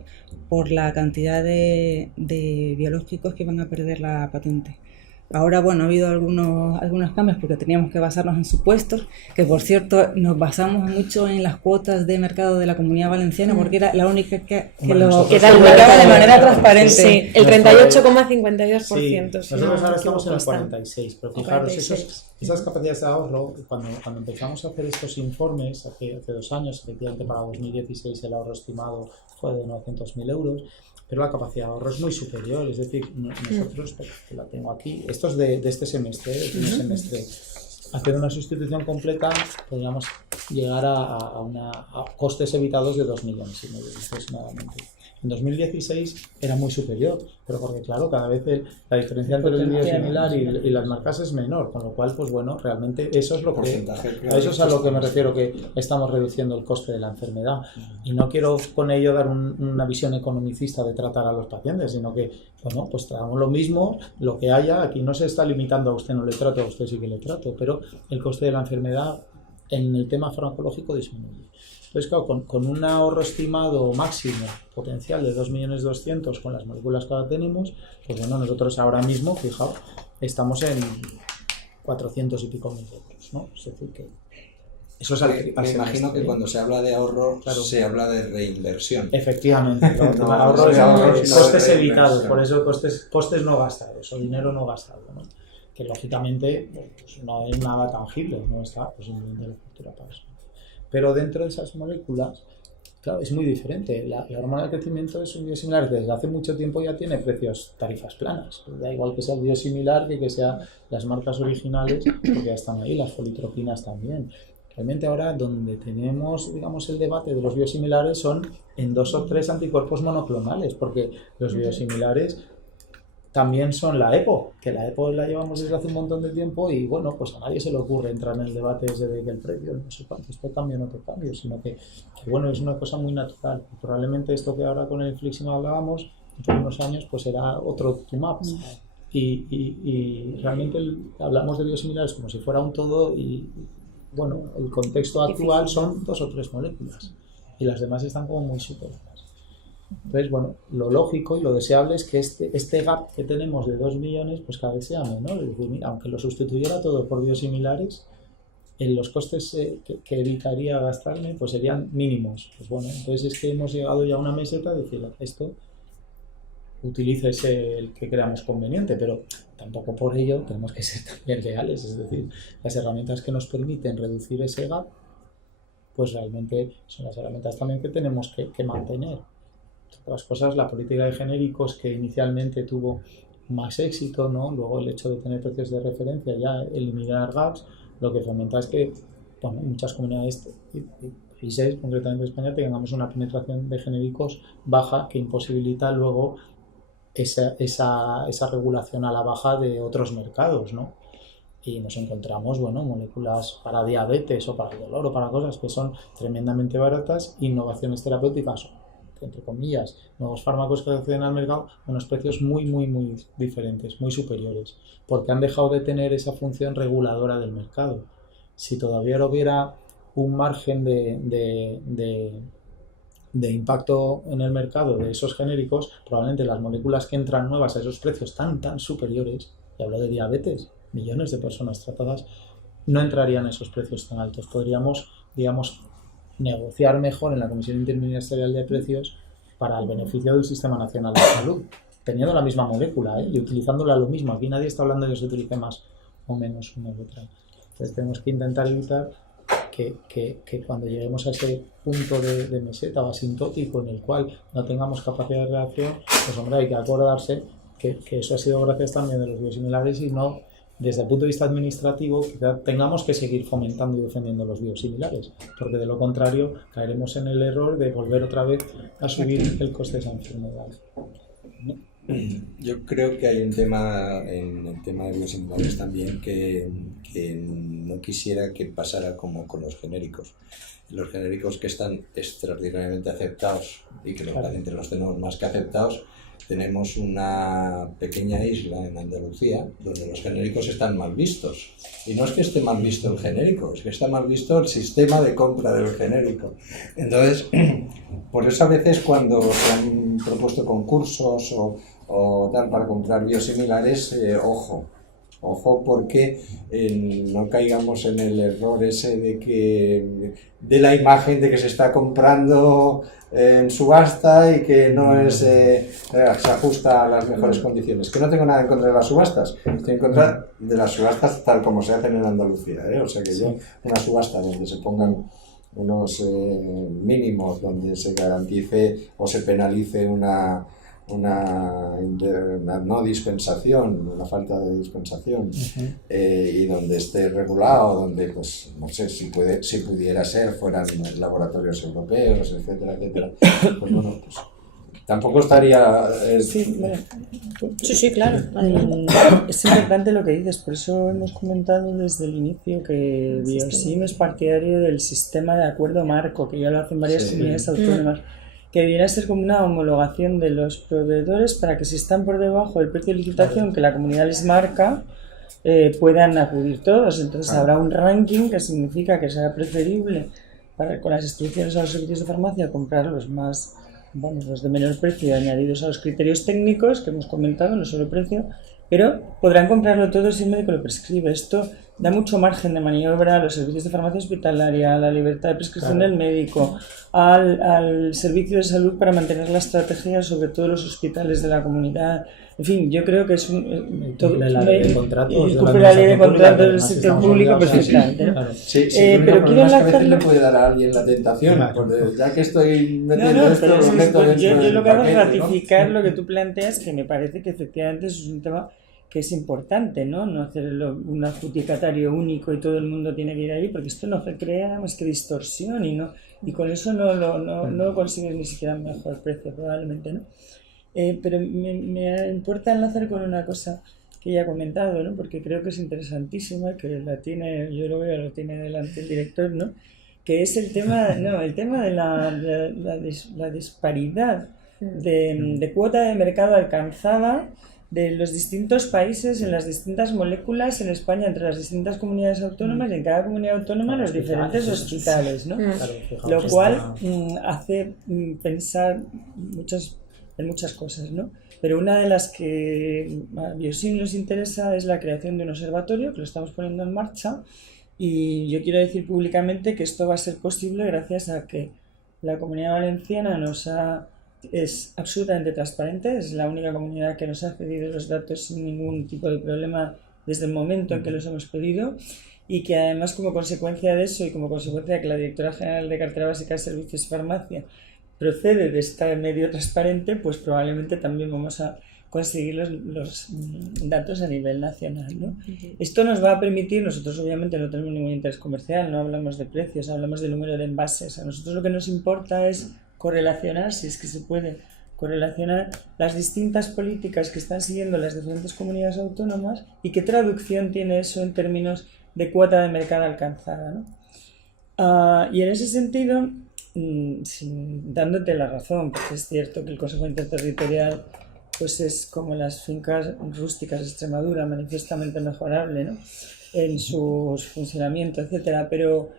por la cantidad de biológicos que iban a perder la patente. Ahora, bueno, ha habido algunos cambios porque teníamos que basarnos en supuestos, que por cierto nos basamos mucho en las cuotas de mercado de la Comunidad Valenciana, porque era la única que lo publicaba de manera transparente. Sí, el 38,52%. Nosotros ahora estamos en el 46%, pero fijaros, esas capacidades de ahorro, cuando empezamos a hacer estos informes hace 2 años, efectivamente para 2016 el ahorro estimado fue de 900.000 euros, pero la capacidad de ahorro es muy superior. Es decir, nosotros, que la tengo aquí, esto es de este semestre, del primer semestre, hacer una sustitución completa, podríamos llegar a costes evitados de 2,5 millones aproximadamente. En 2016 era muy superior, pero porque claro, cada vez la diferencia entre el biosimilar y las marcas es menor, con lo cual, pues bueno, realmente eso es lo que, a eso es a lo que me refiero, que estamos reduciendo el coste de la enfermedad. Y no quiero con ello dar una visión economicista de tratar a los pacientes, sino que, bueno, pues tratamos lo mismo, lo que haya, aquí no se está limitando a usted no le trato, a usted sí que le trato, pero el coste de la enfermedad en el tema farmacológico disminuye. Entonces, claro, con un ahorro estimado máximo potencial de 2.200.000 con las moléculas que ahora tenemos, pues bueno, nosotros ahora mismo, fijaos, estamos en 400 y pico mil euros, ¿no? Es decir, que eso es me imagino que cuando se habla de ahorro, claro, se habla de reinversión. Efectivamente, ¿no? Ahorro es costes evitados, por eso costes no gastados o dinero no gastado, ¿no? Que lógicamente pues, no es nada tangible, no está pues, simplemente la factura para eso. Pero dentro de esas moléculas, claro, es muy diferente. La hormona del crecimiento es un biosimilar que desde hace mucho tiempo ya tiene precios, tarifas planas. Da igual que sea el biosimilar que sean las marcas originales, porque ya están ahí, las politropinas también. Realmente ahora donde tenemos, digamos, el debate de los biosimilares son en 2 o 3 anticuerpos monoclonales, porque los biosimilares también son la EPO, que la EPO la llevamos desde hace un montón de tiempo y bueno, pues a nadie se le ocurre entrar en el debate ese de que el precio, no sé cuánto, esto cambia o no te cambia, sino que bueno, es una cosa muy natural. Probablemente esto que ahora con el infliximab hablábamos, en unos años, pues será otro tumab. Y realmente hablamos de biosimilares como si fuera un todo y bueno, el contexto actual son 2 o 3 moléculas y las demás están como muy superadas. Entonces, bueno, lo lógico y lo deseable es que este gap que tenemos de 2 millones, pues cada vez sea menor. Es decir, mira, aunque lo sustituyera todo por biosimilares, en los costes que evitaría gastarme, pues serían mínimos. Pues bueno, entonces es que hemos llegado ya a una meseta de decir, esto utilícese el que creamos conveniente, pero tampoco por ello tenemos que ser también reales. Es decir, las herramientas que nos permiten reducir ese gap, pues realmente son las herramientas también que tenemos que mantener. Otras cosas, la política de genéricos que inicialmente tuvo más éxito, ¿no? Luego el hecho de tener precios de referencia, ya eliminar gaps, lo que fomenta es que bueno, en muchas comunidades países, concretamente España, tengamos una penetración de genéricos baja que imposibilita luego esa regulación a la baja de otros mercados, ¿no? Y nos encontramos, bueno, moléculas para diabetes o para el dolor o para cosas que son tremendamente baratas, innovaciones terapéuticas, entre comillas, nuevos fármacos que acceden al mercado a unos precios muy diferentes, muy superiores, porque han dejado de tener esa función reguladora del mercado. Si todavía hubiera un margen de impacto en el mercado de esos genéricos, probablemente las moléculas que entran nuevas a esos precios tan superiores, y hablo de diabetes, millones de personas tratadas, no entrarían a esos precios tan altos. Podríamos, digamos, negociar mejor en la Comisión Interministerial de Precios para el beneficio del Sistema Nacional de Salud, teniendo la misma molécula y utilizándola lo mismo. Aquí nadie está hablando de que se utilice más o menos una u otra. Entonces tenemos que intentar evitar que cuando lleguemos a ese punto de meseta o asintótico en el cual no tengamos capacidad de reacción, pues hombre, hay que acordarse que eso ha sido gracias también de los biosimilares y no desde el punto de vista administrativo, quizá tengamos que seguir fomentando y defendiendo los biosimilares, porque de lo contrario caeremos en el error de volver otra vez a subir el coste de esa enfermedad. Yo creo que hay un tema en el tema de biosimilares también que no quisiera que pasara como con los genéricos. Los genéricos que están extraordinariamente aceptados y que los pacientes los tenemos más que aceptados, tenemos una pequeña isla en Andalucía donde los genéricos están mal vistos. Y no es que esté mal visto el genérico, es que está mal visto el sistema de compra del genérico. Entonces, por eso a veces cuando se han propuesto concursos o tal para comprar biosimilares, ojo porque no caigamos en el error ese de la imagen de que se está comprando en subasta y que no se ajusta a las mejores condiciones. Que no tengo nada en contra de las subastas, estoy en contra de las subastas tal como se hacen en Andalucía, o sea que yo, una subasta donde se pongan unos mínimos, donde se garantice o se penalice una una no dispensación, una falta de dispensación, y donde esté regulado, donde, pues, no sé, si pudiera ser, fueran laboratorios europeos, etcétera, etcétera, pues bueno, pues tampoco estaría... Sí, claro. Es importante lo que dices, por eso hemos comentado desde el inicio que Biosim es partidario del sistema de acuerdo marco, que ya lo hacen varias comunidades autónomas, que debiera ser como una homologación de los proveedores para que si están por debajo del precio de licitación que la comunidad les marca, puedan acudir todos. Entonces habrá un ranking que significa que será preferible con las instrucciones a los servicios de farmacia comprar los más... los de menor precio añadidos a los criterios técnicos que hemos comentado, no solo precio, pero podrán comprarlo todo si el médico lo prescribe. Esto da mucho margen de maniobra a los servicios de farmacia hospitalaria, a la libertad de prescripción del médico, al servicio de salud para mantener la estrategia sobre todos los hospitales de la comunidad. En fin, yo creo que es la ley de contratos del sector público perfectamente. Pero quiero enlazarlo. Le puede dar a alguien la tentación, ya que estoy metiendo yo lo que hago es ratificar lo que tú planteas, que me parece que efectivamente es un tema que es importante, ¿no? No hacerlo un adjudicatario único y todo el mundo tiene que ir ahí, porque esto no crea más que distorsión y con eso no consigues ni siquiera un mejor precio, probablemente, ¿no? Pero me importa enlazar con una cosa que ya he comentado, ¿no? Porque creo que es interesantísima, que yo lo veo, lo tiene delante el director, ¿no? Que es el tema de la disparidad de cuota de mercado alcanzada de los distintos países en las distintas moléculas en España, entre las distintas comunidades autónomas y en cada comunidad autónoma los diferentes hospitales, ¿no? Lo cual hace pensar en muchas cosas, ¿no? Pero una de las que a Biosim nos interesa es la creación de un observatorio, que lo estamos poniendo en marcha, y yo quiero decir públicamente que esto va a ser posible gracias a que la Comunidad Valenciana es absolutamente transparente, es la única comunidad que nos ha cedido los datos sin ningún tipo de problema desde el momento en que los hemos pedido, y que además, como consecuencia de eso y como consecuencia de que la Directora General de Cartera Básica de Servicios y Farmacia procede de este medio transparente, pues probablemente también vamos a conseguir los datos a nivel nacional, ¿no? Esto nos va a permitir, nosotros obviamente no tenemos ningún interés comercial, no hablamos de precios, hablamos del número de envases. A nosotros lo que nos importa es correlacionar, si es que se puede correlacionar las distintas políticas que están siguiendo las diferentes comunidades autónomas y qué traducción tiene eso en términos de cuota de mercado alcanzada, ¿no? Y en ese sentido, dándote la razón, porque es cierto que el Consejo Interterritorial pues es como las fincas rústicas de Extremadura, manifiestamente mejorable, ¿no? En su funcionamiento, etcétera, pero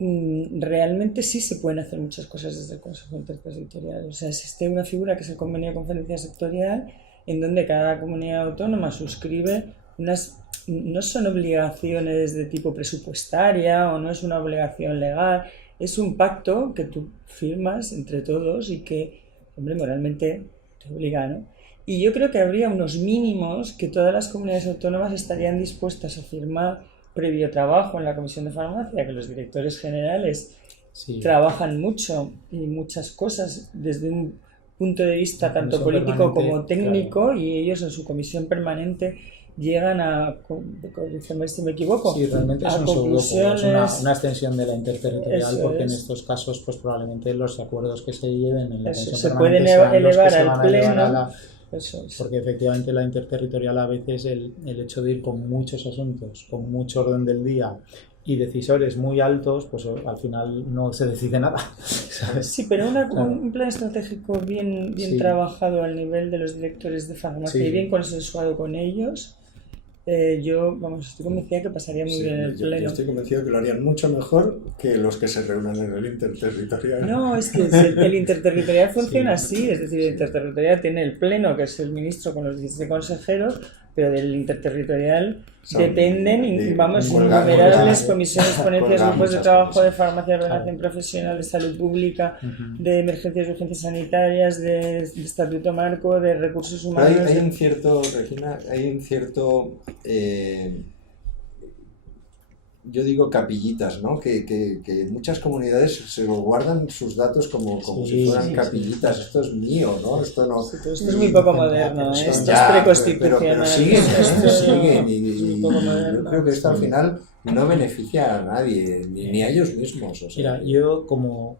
realmente sí se pueden hacer muchas cosas desde el Consejo Interterritorial. O sea, existe una figura que es el convenio de conferencia sectorial, en donde cada comunidad autónoma suscribe no son obligaciones de tipo presupuestaria o no es una obligación legal, es un pacto que tú firmas entre todos y que, hombre, moralmente te obliga, ¿no? Y yo creo que habría unos mínimos que todas las comunidades autónomas estarían dispuestas a firmar previo trabajo en la Comisión de Farmacia, que los directores generales trabajan mucho y muchas cosas desde un punto de vista tanto político como técnico, claro. Y ellos en su comisión permanente llegan a, si me equivoco, sí, realmente a es conclusiones. Es una extensión de la interterritorial, porque en estos casos pues probablemente los acuerdos que se lleven en la comisión se pueden elevar al pleno. Porque efectivamente la interterritorial a veces el hecho de ir con muchos asuntos, con mucho orden del día y decisores muy altos, pues al final no se decide nada, ¿sabes? Sí, pero un plan estratégico bien trabajado al nivel de los directores de farmacia y bien consensuado con ellos, yo estoy convencida que pasaría muy bien el pleno. Yo estoy convencido que lo harían mucho mejor que los que se reúnen en el interterritorial. No, es que el interterritorial funciona así, es decir, el interterritorial tiene el pleno, que es el ministro con los 17 consejeros, pero del interterritorial dependen innumerables comisiones, ponencias, grupos de trabajo de farmacia, de ordenación profesional, de salud pública, de emergencias y urgencias sanitarias, de estatuto marco, de recursos humanos. Hay un cierto, Regina, yo digo capillitas, ¿no? Que muchas comunidades se lo guardan sus datos como si fueran capillitas. Esto es mío, ¿no? Esto no. Esto es muy poco moderno, Esto esto es ya, preconstitucional. pero siguen, Es muy y poco yo moderno. creo que esto al final no beneficia a nadie, ni a ellos mismos. O sea, Mira, yo como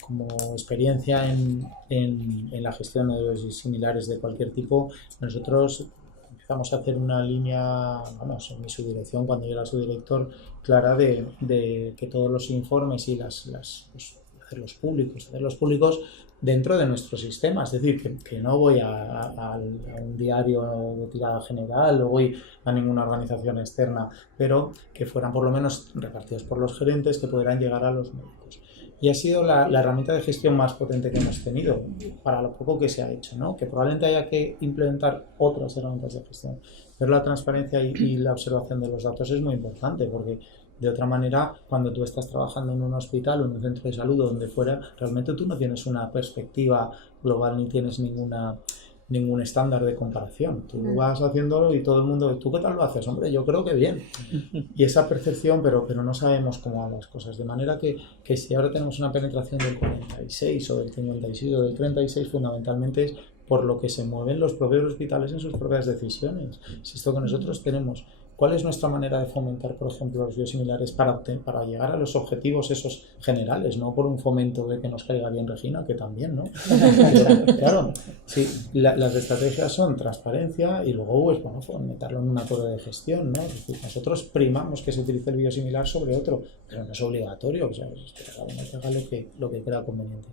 experiencia en la gestión de los similares de cualquier tipo, nosotros empezamos a hacer una línea, vamos, en mi subdirección, cuando yo era subdirector, clara de que todos los informes y hacerlos públicos dentro de nuestro sistema. Es decir, que no voy a un diario de tirada general, no voy a ninguna organización externa, pero que fueran por lo menos repartidos por los gerentes, que pudieran llegar a los médicos. Y ha sido la herramienta de gestión más potente que hemos tenido para lo poco que se ha hecho, ¿no? Que probablemente haya que implementar otras herramientas de gestión. Pero la transparencia y la observación de los datos es muy importante, porque de otra manera, cuando tú estás trabajando en un hospital o en un centro de salud o donde fuera, realmente tú no tienes una perspectiva global ni tienes ningún estándar de comparación. Tú vas haciéndolo y todo el mundo, ¿tú qué tal lo haces? Hombre, yo creo que bien. Y esa percepción, pero no sabemos cómo van las cosas. De manera que si ahora tenemos una penetración del 46 o del 56 o del 36, fundamentalmente es por lo que se mueven los propios hospitales en sus propias decisiones. Es esto que nosotros tenemos. ¿Cuál es nuestra manera de fomentar, por ejemplo, los biosimilares para llegar a los objetivos esos generales? No por un fomento de que nos caiga bien Regina, que también, ¿no? Pero, claro, sí, las estrategias son transparencia y luego, pues, bueno, meterlo en un acuerdo de gestión, ¿no? Es decir, nosotros primamos que se utilice el biosimilar sobre otro, pero no es obligatorio, o sea, cada uno que haga lo que crea conveniente.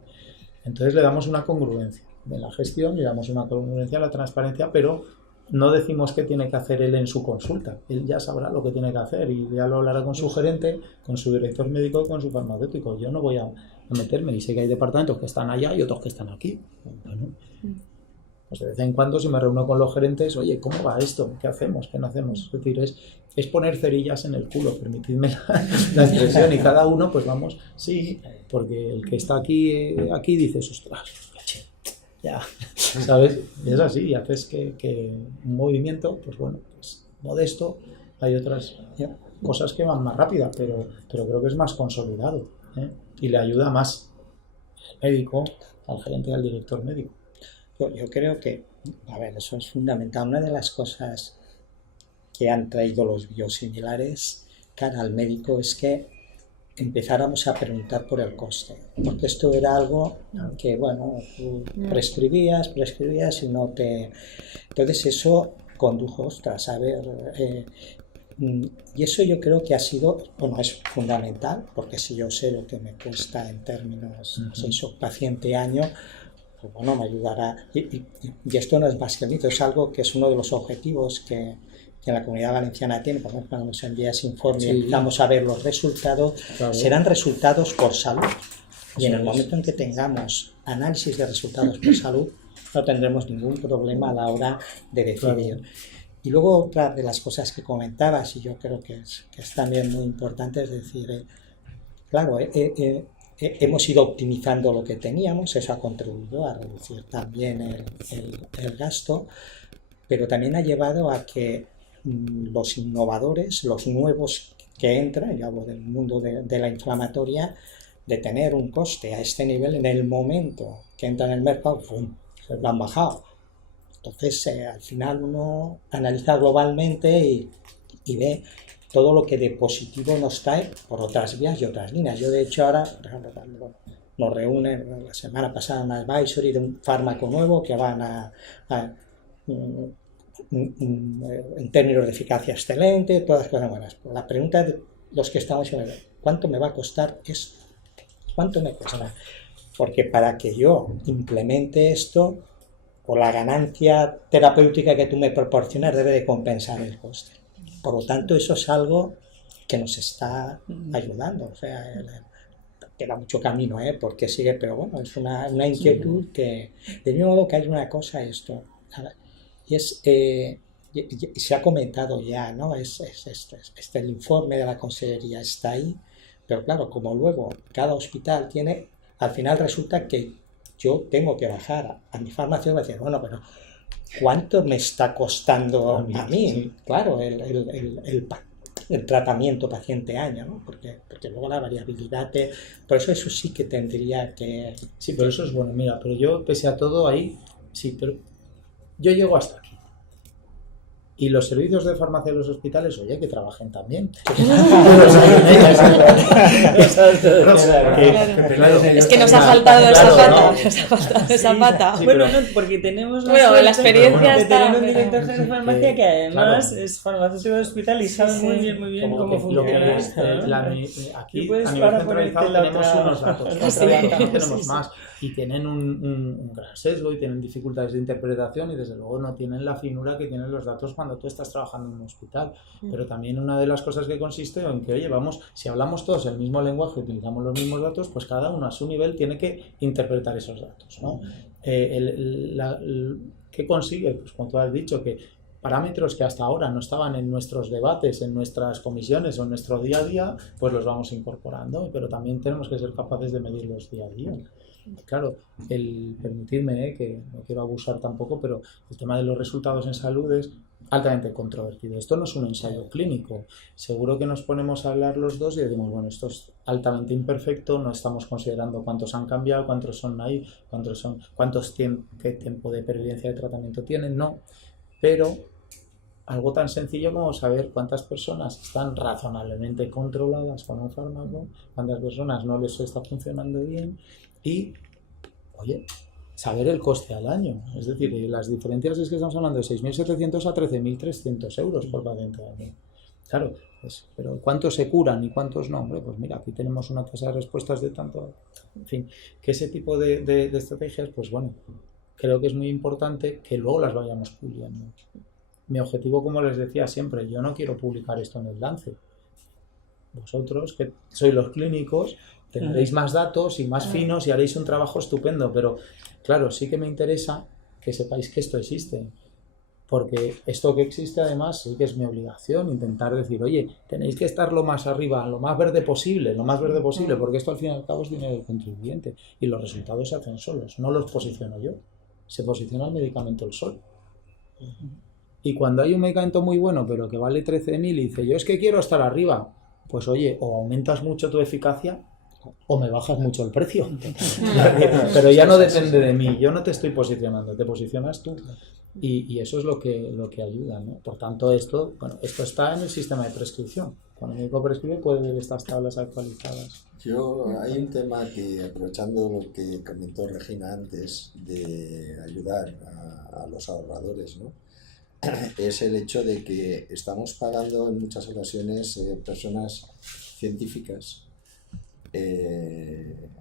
Entonces le damos una congruencia de la gestión, le damos una congruencia a la transparencia, pero no decimos qué tiene que hacer él en su consulta. Él ya sabrá lo que tiene que hacer y ya lo hablará con su gerente, con su director médico, con su farmacéutico. Yo no voy a meterme, y sé que hay departamentos que están allá y otros que están aquí. Bueno, pues de vez en cuando si me reúno con los gerentes, oye, ¿cómo va esto? ¿Qué hacemos? ¿Qué no hacemos? Es decir, es poner cerillas en el culo, permitidme la expresión, y cada uno, pues vamos, sí, porque el que está aquí dice, ostras, ya, ¿sabes? Y es así, y haces que un movimiento, pues bueno, pues modesto, hay otras cosas que van más rápidas, pero creo que es más consolidado, ¿eh? Y le ayuda más al médico, al gerente y al director médico. Yo creo que, a ver, eso es fundamental. Una de las cosas que han traído los biosimilares cara al médico es que empezáramos a preguntar por el coste, porque esto era algo que, bueno, tú prescribías y no te... Entonces eso condujo, ostras, a ver... y eso yo creo que ha sido, bueno, es fundamental, porque si yo sé lo que me cuesta en términos, si soy paciente año, pues bueno, me ayudará. Y esto no es más que mito, es algo que es uno de los objetivos que la Comunidad Valenciana tiene. Por ejemplo, cuando nos envía ese informe y empezamos a ver los resultados, claro, serán resultados por salud. Y en el momento en que tengamos análisis de resultados por salud, no tendremos ningún problema a la hora de decidir. Claro. Y luego otra de las cosas que comentabas, y yo creo que es también muy importante, es decir, claro, hemos ido optimizando lo que teníamos, eso ha contribuido a reducir también el gasto, pero también ha llevado a que los innovadores, los nuevos que entran, yo hablo del mundo de la inflamatoria, de tener un coste a este nivel, en el momento que entra en el mercado, ¡pum!, se lo han bajado. Entonces, al final uno analiza globalmente y ve todo lo que de positivo nos trae por otras vías y otras líneas. Yo, de hecho, ahora, por ejemplo, nos reúnen la semana pasada un advisory de un fármaco nuevo que van en términos de eficacia excelente, todas las cosas buenas. La pregunta de los que estamos en ¿cuánto me va a costar esto? ¿Cuánto me cuesta? Porque para que yo implemente esto, o la ganancia terapéutica que tú me proporcionas debe de compensar el coste. Por lo tanto, eso es algo que nos está ayudando. O sea, queda mucho camino, porque sigue, pero bueno, es una inquietud que, de mismo modo que hay una cosa, esto, y se ha comentado ya, ¿no? El informe de la Consejería está ahí, pero claro, como luego cada hospital tiene, al final resulta que yo tengo que bajar a mi farmacia y decir, bueno, pero ¿cuánto me está costando a mí? Sí. Claro, el tratamiento paciente-año, ¿no? Porque luego la variabilidad, por eso sí que tendría que... Sí, pero eso es bueno, mira, pero yo, pese a todo, ahí, sí, pero yo llego hasta aquí. Y los servicios de farmacia de los hospitales, oye, que trabajen también. Es que nos ha faltado esa pata. Nos ha faltado esa pata. Sí, bueno, no, porque tenemos la experiencia de está... tener un director general de farmacia que además es farmacéutico de hospital y sabe muy bien cómo funciona esto. Aquí, puedes a nivel ahora centralizado, ponerte la tenemos otra- unos datos. Centralizado tenemos más. Y tienen un gran sesgo y tienen dificultades de interpretación y desde luego no tienen la finura que tienen los datos cuando tú estás trabajando en un hospital. Pero también una de las cosas que consiste en que, oye, si hablamos todos el mismo lenguaje, utilizamos los mismos datos, pues cada uno a su nivel tiene que interpretar esos datos, ¿no? ¿Qué consigue? Pues como tú has dicho, que parámetros que hasta ahora no estaban en nuestros debates, en nuestras comisiones o en nuestro día a día, pues los vamos incorporando, pero también tenemos que ser capaces de medirlos día a día. Claro, permitirme, que no quiero abusar tampoco, pero el tema de los resultados en salud es altamente controvertido. Esto no es un ensayo clínico. Seguro que nos ponemos a hablar los dos y decimos, bueno, esto es altamente imperfecto, no estamos considerando cuántos han cambiado, cuántos son ahí, qué tiempo de pervivencia de tratamiento tienen, no. Pero algo tan sencillo como saber cuántas personas están razonablemente controladas con un fármaco, cuántas personas no les está funcionando bien y, oye, saber el coste al año. Es decir, las diferencias es que estamos hablando de 6.700 a 13.300 euros por paciente al año. Claro, pues, pero ¿cuántos se curan y cuántos no? Hombre, pues mira, aquí tenemos una tasa de respuestas de tanto... En fin, que ese tipo de estrategias, pues bueno, creo que es muy importante que luego las vayamos puliendo. Mi objetivo, como les decía siempre, yo no quiero publicar esto en el Lancet. Vosotros, que sois los clínicos, tendréis más datos y más finos y haréis un trabajo estupendo, pero claro, sí que me interesa que sepáis que esto existe, porque esto que existe además sí que es mi obligación, intentar decir, oye, tenéis que estar lo más arriba, lo más verde posible, porque esto al fin y al cabo es dinero del contribuyente y los resultados se hacen solos, no los posiciono yo, se posiciona el medicamento el sol. Y cuando hay un medicamento muy bueno, pero que vale 13.000 y dice, yo es que quiero estar arriba, pues oye, o aumentas mucho tu eficacia o me bajas mucho el precio. Pero ya no depende de mí, yo no te estoy posicionando, te posicionas tú. Y eso es lo que ayuda, ¿no? Por tanto, esto está en el sistema de prescripción. Cuando el médico prescribe puede ver estas tablas actualizadas. Hay un tema que, aprovechando lo que comentó Regina antes, de ayudar a los ahorradores, ¿no? Es el hecho de que estamos pagando en muchas ocasiones personas científicas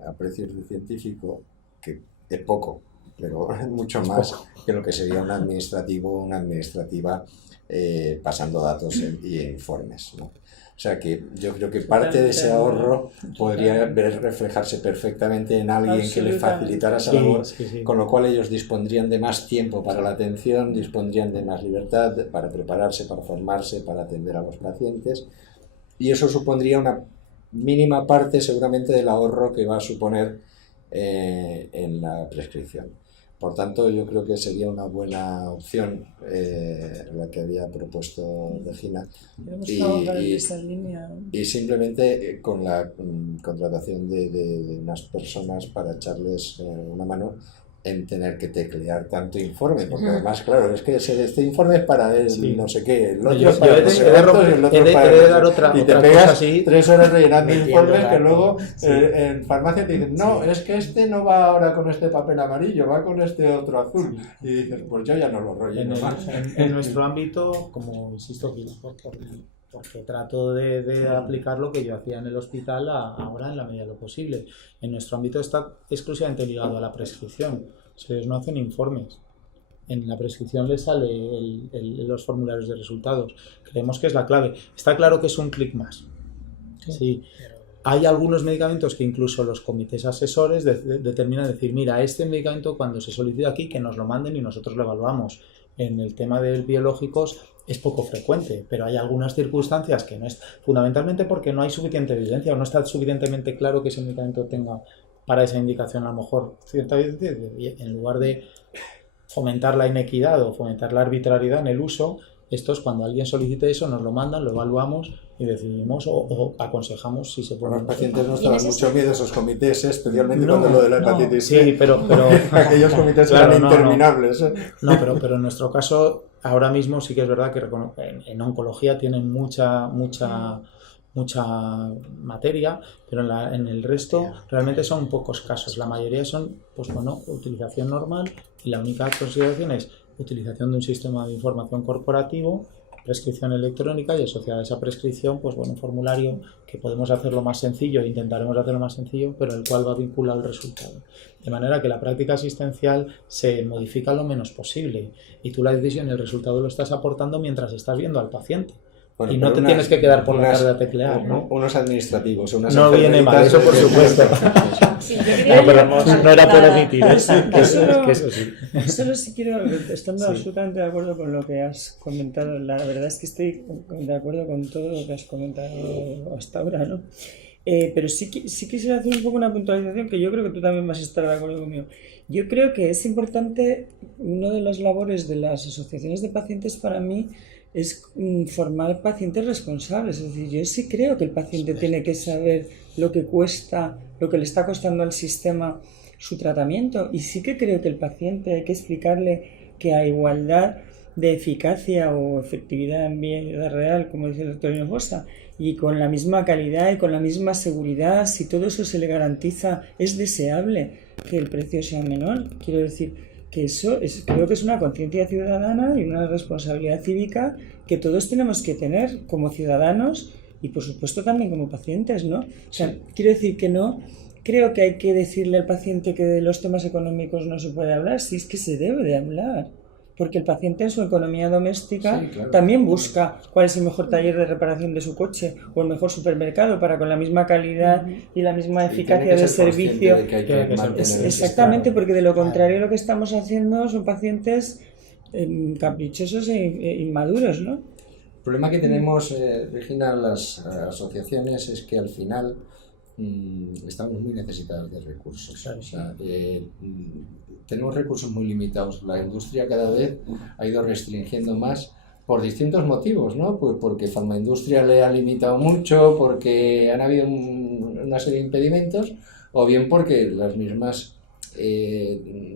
a precios de científico, que es poco, pero mucho más que lo que sería un administrativo, una administrativa pasando datos y informes, ¿no? O sea que yo creo que parte de ese ahorro podría reflejarse perfectamente en alguien que le facilitara esa labor, con lo cual ellos dispondrían de más tiempo para la atención, dispondrían de más libertad para prepararse, para formarse, para atender a los pacientes, y eso supondría una mínima parte seguramente del ahorro que va a suponer en la prescripción. Por tanto, yo creo que sería una buena opción la que había propuesto Regina. Y simplemente con la contratación de unas personas para echarles una mano en tener que teclear tanto informe, porque además, claro, es que este informe es para el no sé qué, el otro para el otro, y te pegas 3 horas rellenando informes que luego en farmacia te dicen, no, es que este no va ahora con este papel amarillo, va con este otro azul, y dices, pues yo ya no lo relleno más. En nuestro ámbito, como insisto, porque trato de aplicar lo que yo hacía en el hospital ahora en la medida de lo posible. En nuestro ámbito está exclusivamente ligado a la prescripción. Ellos no hacen informes. En la prescripción les sale los formularios de resultados. Creemos que es la clave. Está claro que es un clic más. Sí. Hay algunos medicamentos que incluso los comités asesores determinan decir, mira, este medicamento cuando se solicita aquí que nos lo manden y nosotros lo evaluamos. En el tema de biológicos es poco frecuente, pero hay algunas circunstancias que no es, fundamentalmente porque no hay suficiente evidencia o no está suficientemente claro que ese medicamento tenga para esa indicación a lo mejor cierta evidencia, en lugar de fomentar la inequidad o fomentar la arbitrariedad en el uso, esto es cuando alguien solicite eso, nos lo mandan, lo evaluamos y decidimos o aconsejamos si se puede. Los pacientes nos daban mucho miedo esos comités, especialmente cuando lo de la hepatitis C. Sí, pero aquellos comités claro, eran interminables. No, pero en nuestro caso, ahora mismo sí que es verdad que en oncología tienen mucha materia, pero en el resto realmente son pocos casos. La mayoría son, utilización normal, y la única consideración es utilización de un sistema de información corporativo, prescripción electrónica, y asociada a esa prescripción, un formulario que podemos hacerlo más sencillo, intentaremos hacerlo más sencillo, pero el cual va vinculado al resultado. De manera que la práctica asistencial se modifica lo menos posible, y tú la decisión y el resultado lo estás aportando mientras estás viendo al paciente. Y no te tienes que quedar por la tarde a teclear, ¿no? Unos administrativos, unas no viene mal, eso por supuesto. Sí, pero no era por admitir eso sí. Solo si quiero, estando absolutamente de acuerdo con lo que has comentado, la verdad es que estoy de acuerdo con todo lo que has comentado hasta ahora, ¿no? Pero sí quisiera hacer un poco una puntualización que yo creo que tú también vas a estar de acuerdo conmigo. Yo creo que es importante, una de las labores de las asociaciones de pacientes para mí es formar pacientes responsables. Es decir, yo sí creo que el paciente tiene que saber lo que cuesta, lo que le está costando al sistema su tratamiento, y sí que creo que el paciente hay que explicarle que a igualdad de eficacia o efectividad en vida real, como dice el doctor Hinojosa, y con la misma calidad y con la misma seguridad, si todo eso se le garantiza, es deseable que el precio sea menor. Quiero decir que creo que es una conciencia ciudadana y una responsabilidad cívica que todos tenemos que tener como ciudadanos y por supuesto también como pacientes, ¿no? O sea, quiero decir que no creo que hay que decirle al paciente que de los temas económicos no se puede hablar, si es que se debe de hablar. Porque el paciente en su economía doméstica también busca cuál es el mejor taller de reparación de su coche o el mejor supermercado para con la misma calidad y la misma eficacia de servicio. Exactamente, porque de lo contrario lo que estamos haciendo son pacientes caprichosos e inmaduros, ¿no? El problema que tenemos, Regina, las asociaciones es que al final estamos muy necesitados de recursos. O sea, tenemos recursos muy limitados. La industria cada vez ha ido restringiendo más por distintos motivos, ¿no? Pues porque Farmaindustria le ha limitado mucho, porque han habido una serie de impedimentos, o bien porque las mismas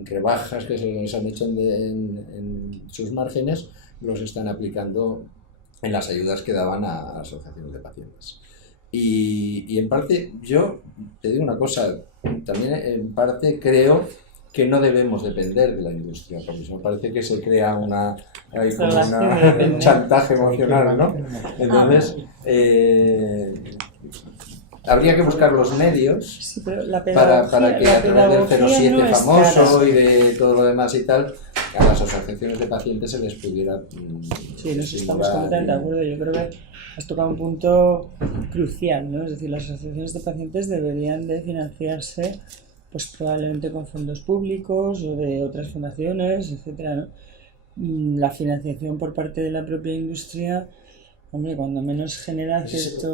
rebajas que se les han hecho en sus márgenes los están aplicando en las ayudas que daban a asociaciones de pacientes. Y en parte, yo te digo una cosa, también en parte creo que no debemos depender de la industria, porque me parece que se crea un chantaje emocional, ¿no? Entonces, habría que buscar los medios para que a través del 07 no famoso y de todo lo demás y tal, a las asociaciones de pacientes se les pudiera... Sí, nos estamos completamente de acuerdo. Yo creo que has tocado un punto crucial, ¿no? Es decir, las asociaciones de pacientes deberían de financiarse pues probablemente con fondos públicos o de otras fundaciones, etcétera, ¿no? La financiación por parte de la propia industria, hombre, cuando menos genera cierta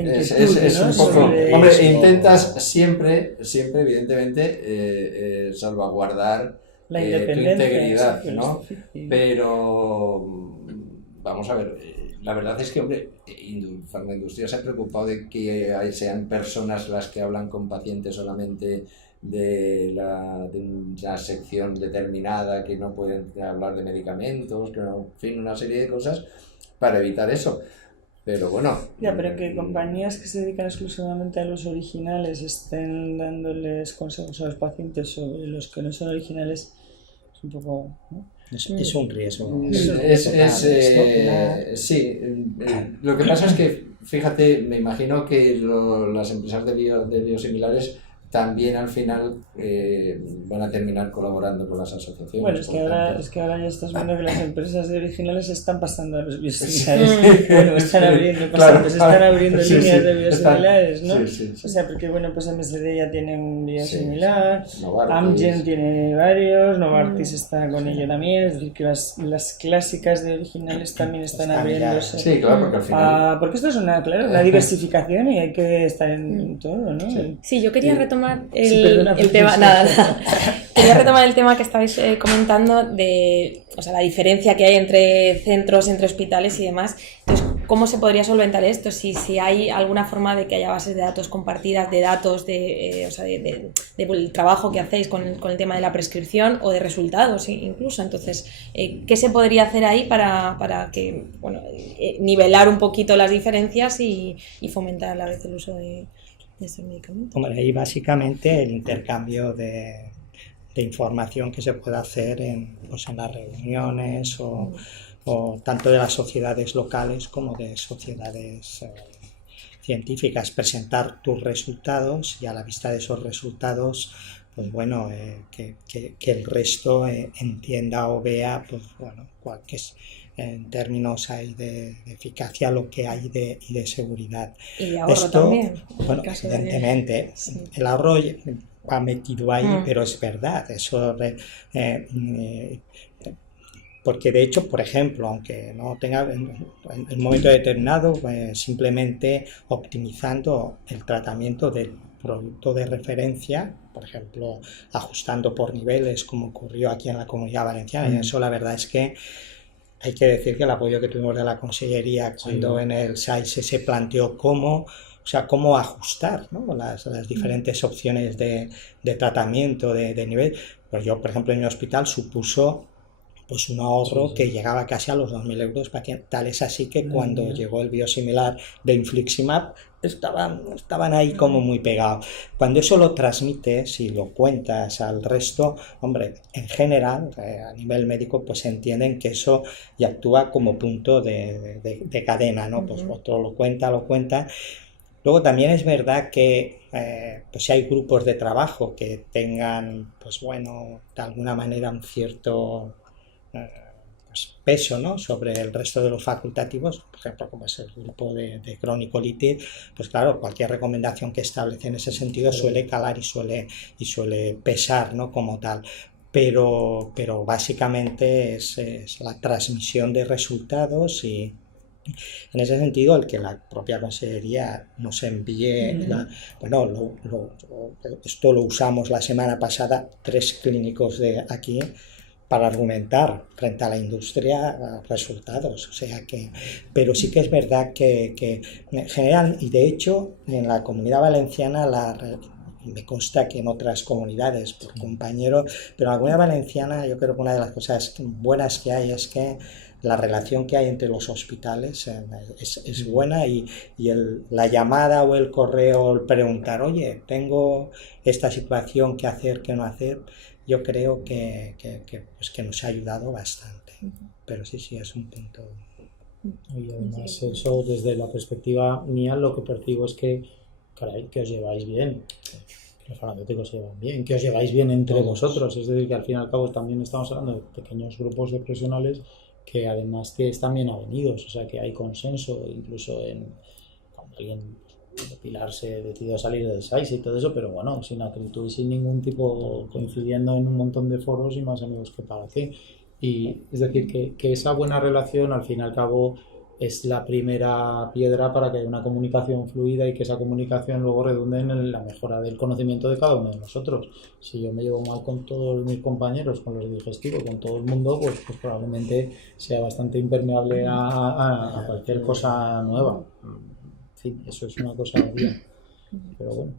inquietud, ¿no? Un poco, hombre, intentas siempre, evidentemente, salvaguardar la tu integridad, ¿no? Pero vamos a ver, la verdad es que, hombre, Farmaindustria se ha preocupado de que sean personas las que hablan con pacientes solamente de una sección determinada, que no pueden hablar de medicamentos, que no, en fin, una serie de cosas para evitar eso. Pero bueno... Ya, pero que compañías que se dedican exclusivamente a los originales estén dándoles consejos a los pacientes sobre los que no son originales, es un poco... ¿no? Es un riesgo. Sí, lo que pasa es que, fíjate, me imagino que las empresas de biosimilares también al final van a terminar colaborando con las asociaciones. Bueno, es que ahora ya estás viendo que las empresas de originales están pasando a los biosimilares. Bueno, están abriendo líneas de biosimilares, ¿no? Sí. O sea, porque bueno, pues MSD ya tiene un biosimilar, Novartis. Amgen tiene varios, Novartis está con ello también, es decir, que las clásicas de originales también están abriéndose. Sí, claro, porque al final... porque esto es una diversificación y hay que estar en todo, ¿no? Sí, yo quería retomar el tema, nada. Quería retomar el tema que estabais comentando de, o sea, la diferencia que hay entre centros, entre hospitales y demás. Entonces, ¿cómo se podría solventar esto? Si hay alguna forma de que haya bases de datos compartidas, de datos, del trabajo que hacéis con el tema de la prescripción o de resultados incluso. Entonces, ¿qué se podría hacer ahí para que, bueno, nivelar un poquito las diferencias y fomentar a la vez el uso de estos medicamentos? Hombre, ahí básicamente el intercambio de información que se puede hacer en las reuniones o tanto de las sociedades locales como de sociedades científicas, presentar tus resultados y a la vista de esos resultados, pues bueno, que el resto entienda o vea, pues bueno, cuál que es en términos ahí de eficacia lo que hay y de seguridad. Y de ahorro también. Bueno, evidentemente, sí. El ahorro va metido ahí, pero es verdad, eso porque de hecho, por ejemplo, aunque no tenga en un momento determinado, simplemente optimizando el tratamiento del producto de referencia, por ejemplo, ajustando por niveles, como ocurrió aquí en la Comunidad Valenciana, y eso la verdad es que hay que decir que el apoyo que tuvimos de la Consellería cuando en el SAIS se planteó cómo ajustar, ¿no?, las diferentes opciones de tratamiento de nivel. Pues yo, por ejemplo, en mi hospital supuso pues un ahorro que llegaba casi a los 2.000 euros. Tal es así que cuando llegó el biosimilar de infliximab estaban ahí como muy pegados. Cuando eso lo transmites y lo cuentas al resto, hombre, en general, a nivel médico, pues entienden que eso ya actúa como punto de cadena, ¿no? Pues otro lo cuenta. Luego también es verdad que pues si hay grupos de trabajo que tengan, pues bueno, de alguna manera un cierto peso, ¿no?, sobre el resto de los facultativos, por ejemplo, como es el grupo de crónico-litis, pues claro, cualquier recomendación que establece en ese sentido suele calar y suele pesar, ¿no?, como tal. Pero básicamente es la transmisión de resultados y en ese sentido el que la propia Consellería nos envíe, esto lo usamos la semana pasada, 3 clínicos de aquí, para argumentar frente a la industria resultados, o sea que, pero sí que es verdad que en general, y de hecho en la Comunidad Valenciana me consta que en otras comunidades por compañeros, pero en la Comunidad Valenciana yo creo que una de las cosas buenas que hay es que la relación que hay entre los hospitales es buena y la llamada o el correo, el preguntar, oye, tengo esta situación, ¿qué hacer, qué no hacer? Yo creo que nos ha ayudado bastante, pero sí, es un punto. Y además eso, desde la perspectiva mía, lo que percibo es que, caray, que os lleváis bien, que los farmacéuticos se llevan bien, que os lleváis bien entre vosotros, es decir, que al fin y al cabo también estamos hablando de pequeños grupos de profesionales que además que están bien avenidos, o sea que hay consenso, incluso cuando alguien Pilarse decidió salir del SAIS y todo eso, pero bueno, sin acritud y sin ningún tipo, coincidiendo en un montón de foros y más amigos que para ti. Y es decir, que esa buena relación al fin y al cabo es la primera piedra para que haya una comunicación fluida y que esa comunicación luego redunde en la mejora del conocimiento de cada uno de nosotros. Si yo me llevo mal con todos mis compañeros, con los digestivos, con todo el mundo, pues probablemente sea bastante impermeable a cualquier cosa nueva. Eso es una cosa obvia, pero bueno.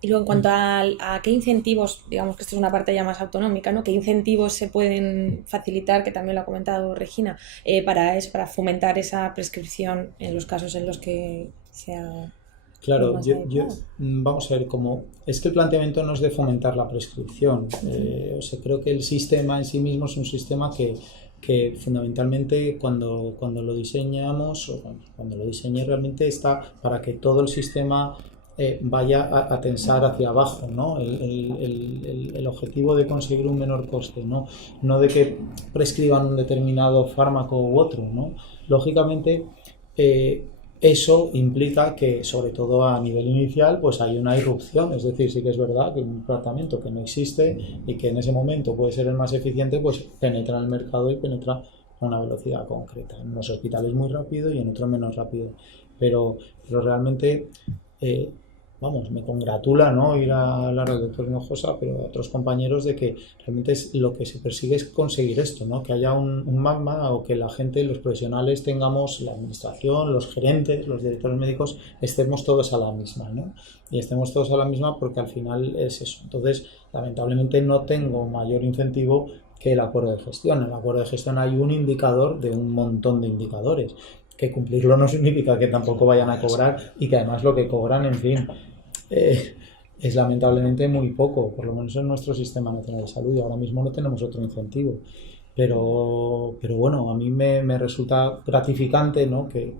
Y luego en cuanto a qué incentivos, digamos que esto es una parte ya más autonómica, ¿no? ¿Qué incentivos se pueden facilitar, que también lo ha comentado Regina, para fomentar esa prescripción en los casos en los que sea... Claro, vamos a ver, es que el planteamiento no es de fomentar la prescripción. Creo que el sistema en sí mismo es un sistema que fundamentalmente cuando lo diseñamos o cuando lo diseñé realmente está para que todo el sistema vaya a tensar hacia abajo, ¿no? El objetivo de conseguir un menor coste, no de que prescriban un determinado fármaco u otro, ¿no? Lógicamente eso implica que, sobre todo a nivel inicial, pues hay una irrupción, es decir, sí que es verdad que un tratamiento que no existe y que en ese momento puede ser el más eficiente, pues penetra en el mercado y penetra a una velocidad concreta. En los hospitales muy rápido y en otros menos rápido, pero realmente vamos, me congratula, ¿no?, ir a hablar al doctor Hinojosa, pero a otros compañeros, de que realmente lo que se persigue es conseguir esto, ¿no?, que haya un magma, o que la gente, los profesionales, tengamos, la administración, los gerentes, los directores médicos, estemos todos a la misma, ¿no? Y estemos todos a la misma, porque al final es eso. Entonces, lamentablemente no tengo mayor incentivo que el acuerdo de gestión. En el acuerdo de gestión hay un indicador de un montón de indicadores. Que cumplirlo no significa que tampoco vayan a cobrar, y que además lo que cobran, en fin, es lamentablemente muy poco, por lo menos en nuestro sistema nacional de salud, y ahora mismo no tenemos otro incentivo. Pero bueno, a mí me resulta gratificante, ¿no?, que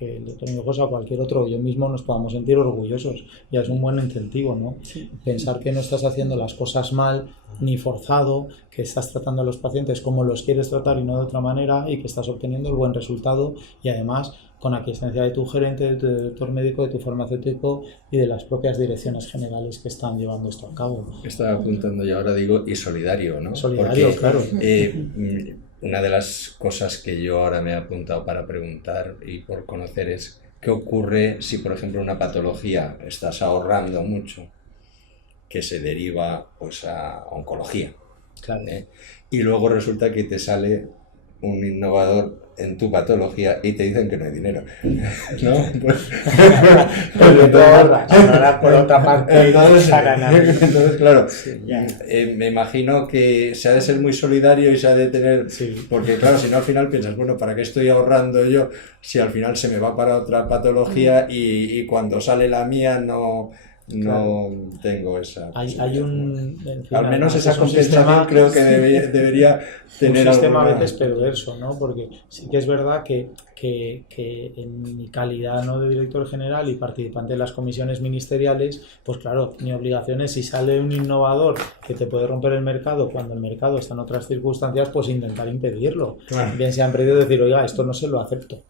el doctor Hinojosa o cualquier otro, yo mismo, nos podamos sentir orgullosos. Ya es un buen incentivo, ¿no? Sí. Pensar que no estás haciendo las cosas mal ni forzado, que estás tratando a los pacientes como los quieres tratar y no de otra manera, y que estás obteniendo el buen resultado, y además con aquiescencia de tu gerente, de tu director médico, de tu farmacéutico y de las propias direcciones generales que están llevando esto a cabo. Estaba apuntando y ahora digo, y solidario, ¿no? Solidario, porque, claro. Una de las cosas que yo ahora me he apuntado para preguntar y por conocer es qué ocurre si, por ejemplo, una patología estás ahorrando mucho, que se deriva pues a oncología, claro. Y luego resulta que te sale un innovador en tu patología y te dicen que no hay dinero, ¿no? Pues por otra parte, entonces claro, sí, me imagino que se ha de ser muy solidario y se ha de tener, sí. Porque claro, si no al final piensas, bueno, ¿para qué estoy ahorrando yo si al final se me va para otra patología y cuando sale la mía no tengo esa... Hay un... al menos esa compensación creo que debería tener un sistema alguna... a veces perverso, ¿no? Porque sí que es verdad que en mi calidad, ¿no?, de director general y participante de las comisiones ministeriales, pues claro, mi obligación es, si sale un innovador que te puede romper el mercado cuando el mercado está en otras circunstancias, pues intentar impedirlo. Claro. Bien se han pedido decir, oiga, esto no se lo acepto.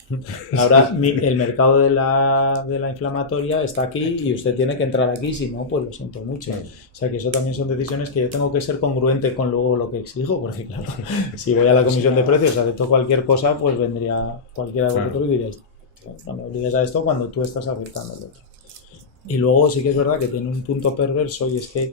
Ahora el mercado de la inflamatoria está aquí y usted tiene que entrar aquí, si no, pues lo siento mucho. O sea que eso también son decisiones que yo tengo que ser congruente con luego lo que exijo, porque claro, si voy a la comisión de precios, acepto cualquier cosa, pues vendría cualquiera de vosotros y diréis, no me obligues a esto cuando tú estás aceptando el otro. Y luego sí que es verdad que tiene un punto perverso, y es que,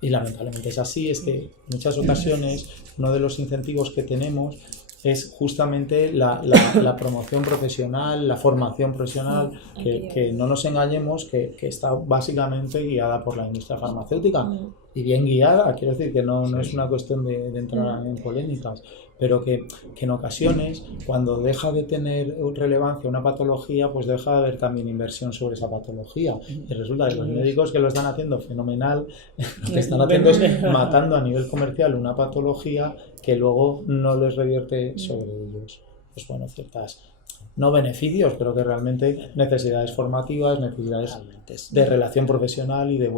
y lamentablemente es así, es que en muchas ocasiones uno de los incentivos que tenemos es justamente la promoción profesional, la formación profesional, que no nos engañemos, que está básicamente guiada por la industria farmacéutica. Y bien guiada, quiero decir que no es una cuestión de entrar en polémicas, pero que en ocasiones, cuando deja de tener relevancia una patología, pues deja de haber también inversión sobre esa patología. Y resulta que los médicos que lo están haciendo fenomenal, lo que están haciendo es matando a nivel comercial una patología que luego no les revierte sobre ellos, pues bueno, ciertas, no beneficios, pero que realmente necesidades formativas, necesidades de relación profesional y de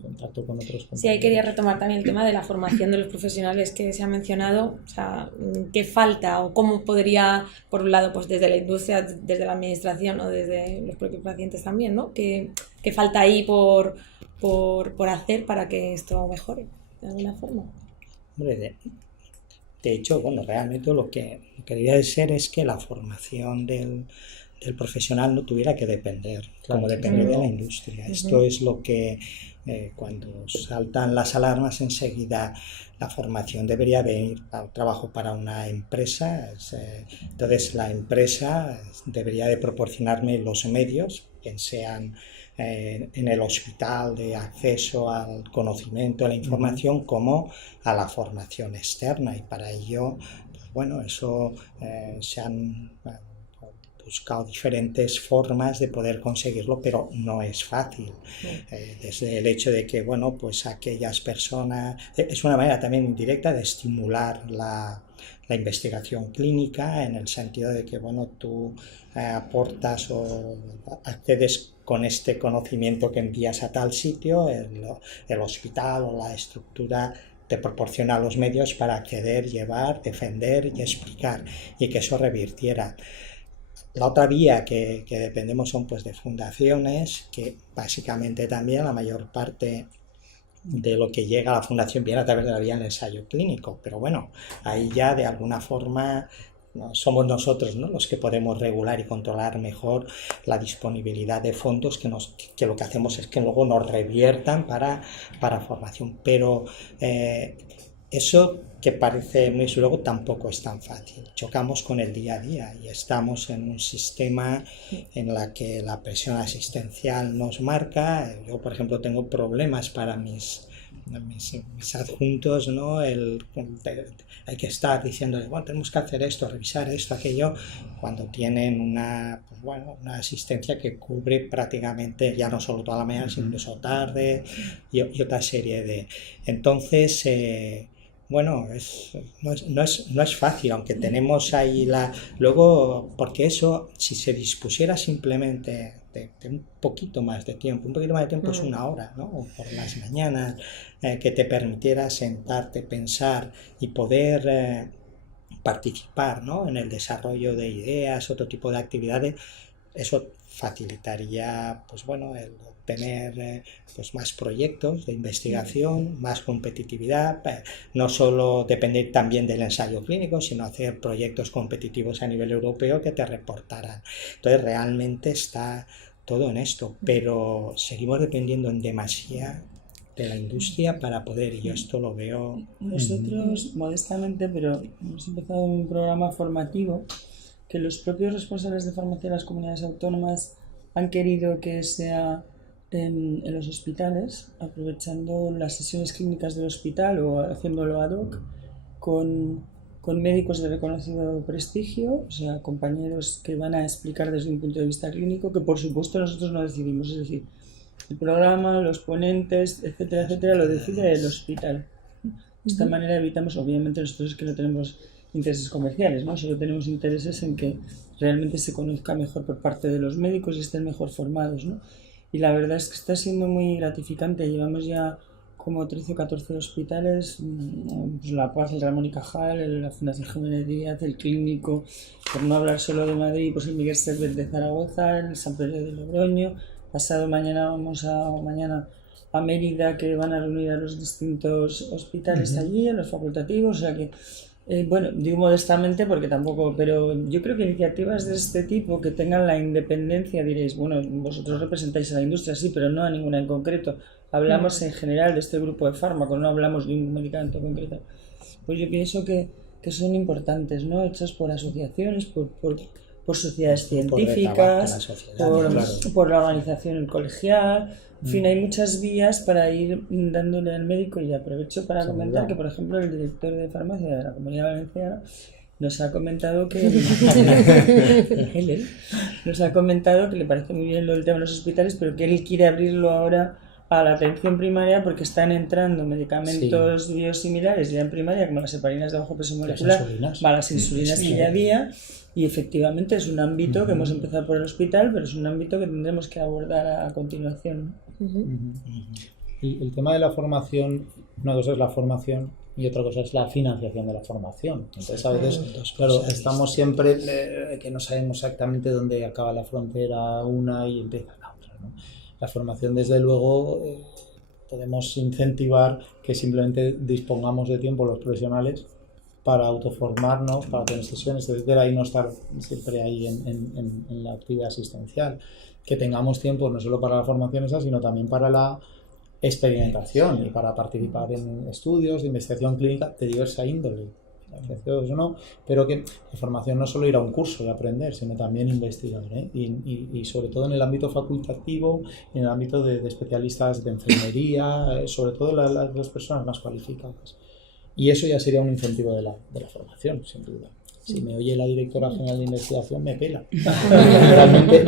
contacto con otros compañeros. Sí, ahí quería retomar también el tema de la formación de los profesionales que se ha mencionado. O sea, ¿qué falta o cómo podría, por un lado, pues desde la industria, desde la administración o desde los propios pacientes también, ¿no? ¿Qué falta ahí por hacer para que esto mejore de alguna forma? Hombre, de hecho, bueno, realmente lo que debería de ser es que la formación del profesional no tuviera que depender, como depende de la industria. Esto es lo que, cuando saltan las alarmas, enseguida la formación debería venir al trabajo para una empresa. Entonces, la empresa debería de proporcionarme los medios, bien sean en el hospital, de acceso al conocimiento, a la información, como a la formación externa, y para ello, pues bueno, eso se han buscado diferentes formas de poder conseguirlo, pero no es fácil. Desde el hecho de que, bueno, pues aquellas personas, es una manera también indirecta de estimular la investigación clínica, en el sentido de que, bueno, tú aportas o accedes con este conocimiento que envías a tal sitio, el hospital o la estructura te proporciona los medios para acceder, llevar, defender y explicar, y que eso revirtiera. La otra vía que dependemos son pues de fundaciones, que básicamente también la mayor parte de lo que llega a la fundación viene a través de la vía del ensayo clínico, pero bueno, ahí ya de alguna forma no somos nosotros, ¿no?, los que podemos regular y controlar mejor la disponibilidad de fondos que lo que hacemos es que luego nos reviertan para formación. Pero eso que parece muy luego tampoco es tan fácil. Chocamos con el día a día y estamos en un sistema en la que la presión asistencial nos marca. Yo, por ejemplo, tengo problemas para mis adjuntos, ¿no? Hay que estar diciendo, bueno, tenemos que hacer esto, revisar esto, aquello, cuando tienen una asistencia que cubre prácticamente ya no solo toda la mañana, sino incluso tarde y otra serie de... Entonces, bueno, no es fácil, aunque tenemos ahí luego, porque eso, si se dispusiera simplemente de un poquito más de tiempo es 1 hora, ¿no? O por las mañanas, que te permitiera sentarte, pensar y poder participar, ¿no?, en el desarrollo de ideas, otro tipo de actividades, eso facilitaría, pues bueno, el tener pues más proyectos de investigación, más competitividad, no solo depender también del ensayo clínico, sino hacer proyectos competitivos a nivel europeo que te reportaran. Entonces realmente está todo en esto, pero seguimos dependiendo en demasía de la industria para poder, y yo esto lo veo... Nosotros, modestamente, pero hemos empezado un programa formativo que los propios responsables de farmacia de las comunidades autónomas han querido que sea en los hospitales, aprovechando las sesiones clínicas del hospital o haciéndolo ad hoc con médicos de reconocido prestigio, o sea, compañeros que van a explicar desde un punto de vista clínico, que por supuesto nosotros no decidimos, es decir, el programa, los ponentes, etcétera, etcétera, lo decide el hospital. De esta manera evitamos, obviamente nosotros es que no tenemos intereses comerciales, ¿no? Solo tenemos intereses en que realmente se conozca mejor por parte de los médicos y estén mejor formados, ¿no? Y la verdad es que está siendo muy gratificante. Llevamos ya como 13 o 14 hospitales, pues La Paz, el Ramón y Cajal, la Fundación Jiménez Díaz, el Clínico, por no hablar solo de Madrid, pues el Miguel Servet de Zaragoza, el San Pedro de Logroño. Pasado mañana vamos a Mérida, que van a reunir a los distintos hospitales allí, a los facultativos, o sea que bueno, digo modestamente porque tampoco, pero yo creo que iniciativas de este tipo que tengan la independencia, diréis, bueno, vosotros representáis a la industria, sí, pero no a ninguna en concreto. Hablamos en general de este grupo de fármacos, no hablamos de un medicamento concreto. Pues yo pienso que son importantes, ¿no? Hechas por asociaciones, por sociedades científicas, por la organización colegial. En fin, hay muchas vías para ir dándole al médico, y aprovecho para comentar que, por ejemplo, el director de farmacia de la Comunidad Valenciana nos ha comentado que le parece muy bien lo del tema de los hospitales, pero que él quiere abrirlo ahora a la atención primaria porque están entrando medicamentos biosimilares ya en primaria, como las heparinas de bajo peso molecular, las insulinas que ya había. Y efectivamente es un ámbito que hemos empezado por el hospital, pero es un ámbito que tendremos que abordar a continuación. El tema de la formación, una cosa es la formación y otra cosa es la financiación de la formación. Entonces a veces, claro, estamos siempre que no sabemos exactamente dónde acaba la frontera una y empieza la otra, ¿no? La formación, desde luego, podemos incentivar que simplemente dispongamos de tiempo los profesionales para autoformarnos, para tener sesiones, etcétera, y no estar siempre ahí en la actividad asistencial. Que tengamos tiempo no solo para la formación esa, sino también para la experimentación y para participar en estudios de investigación clínica de diversa índole. ¿No? Pero que la formación no es solo ir a un curso y aprender, sino también investigar, ¿eh? Y sobre todo en el ámbito facultativo, en el ámbito de especialistas de enfermería, sobre todo las personas más cualificadas. Y eso ya sería un incentivo de la formación, sin duda. Si me oye la directora general de investigación, me pela. Realmente,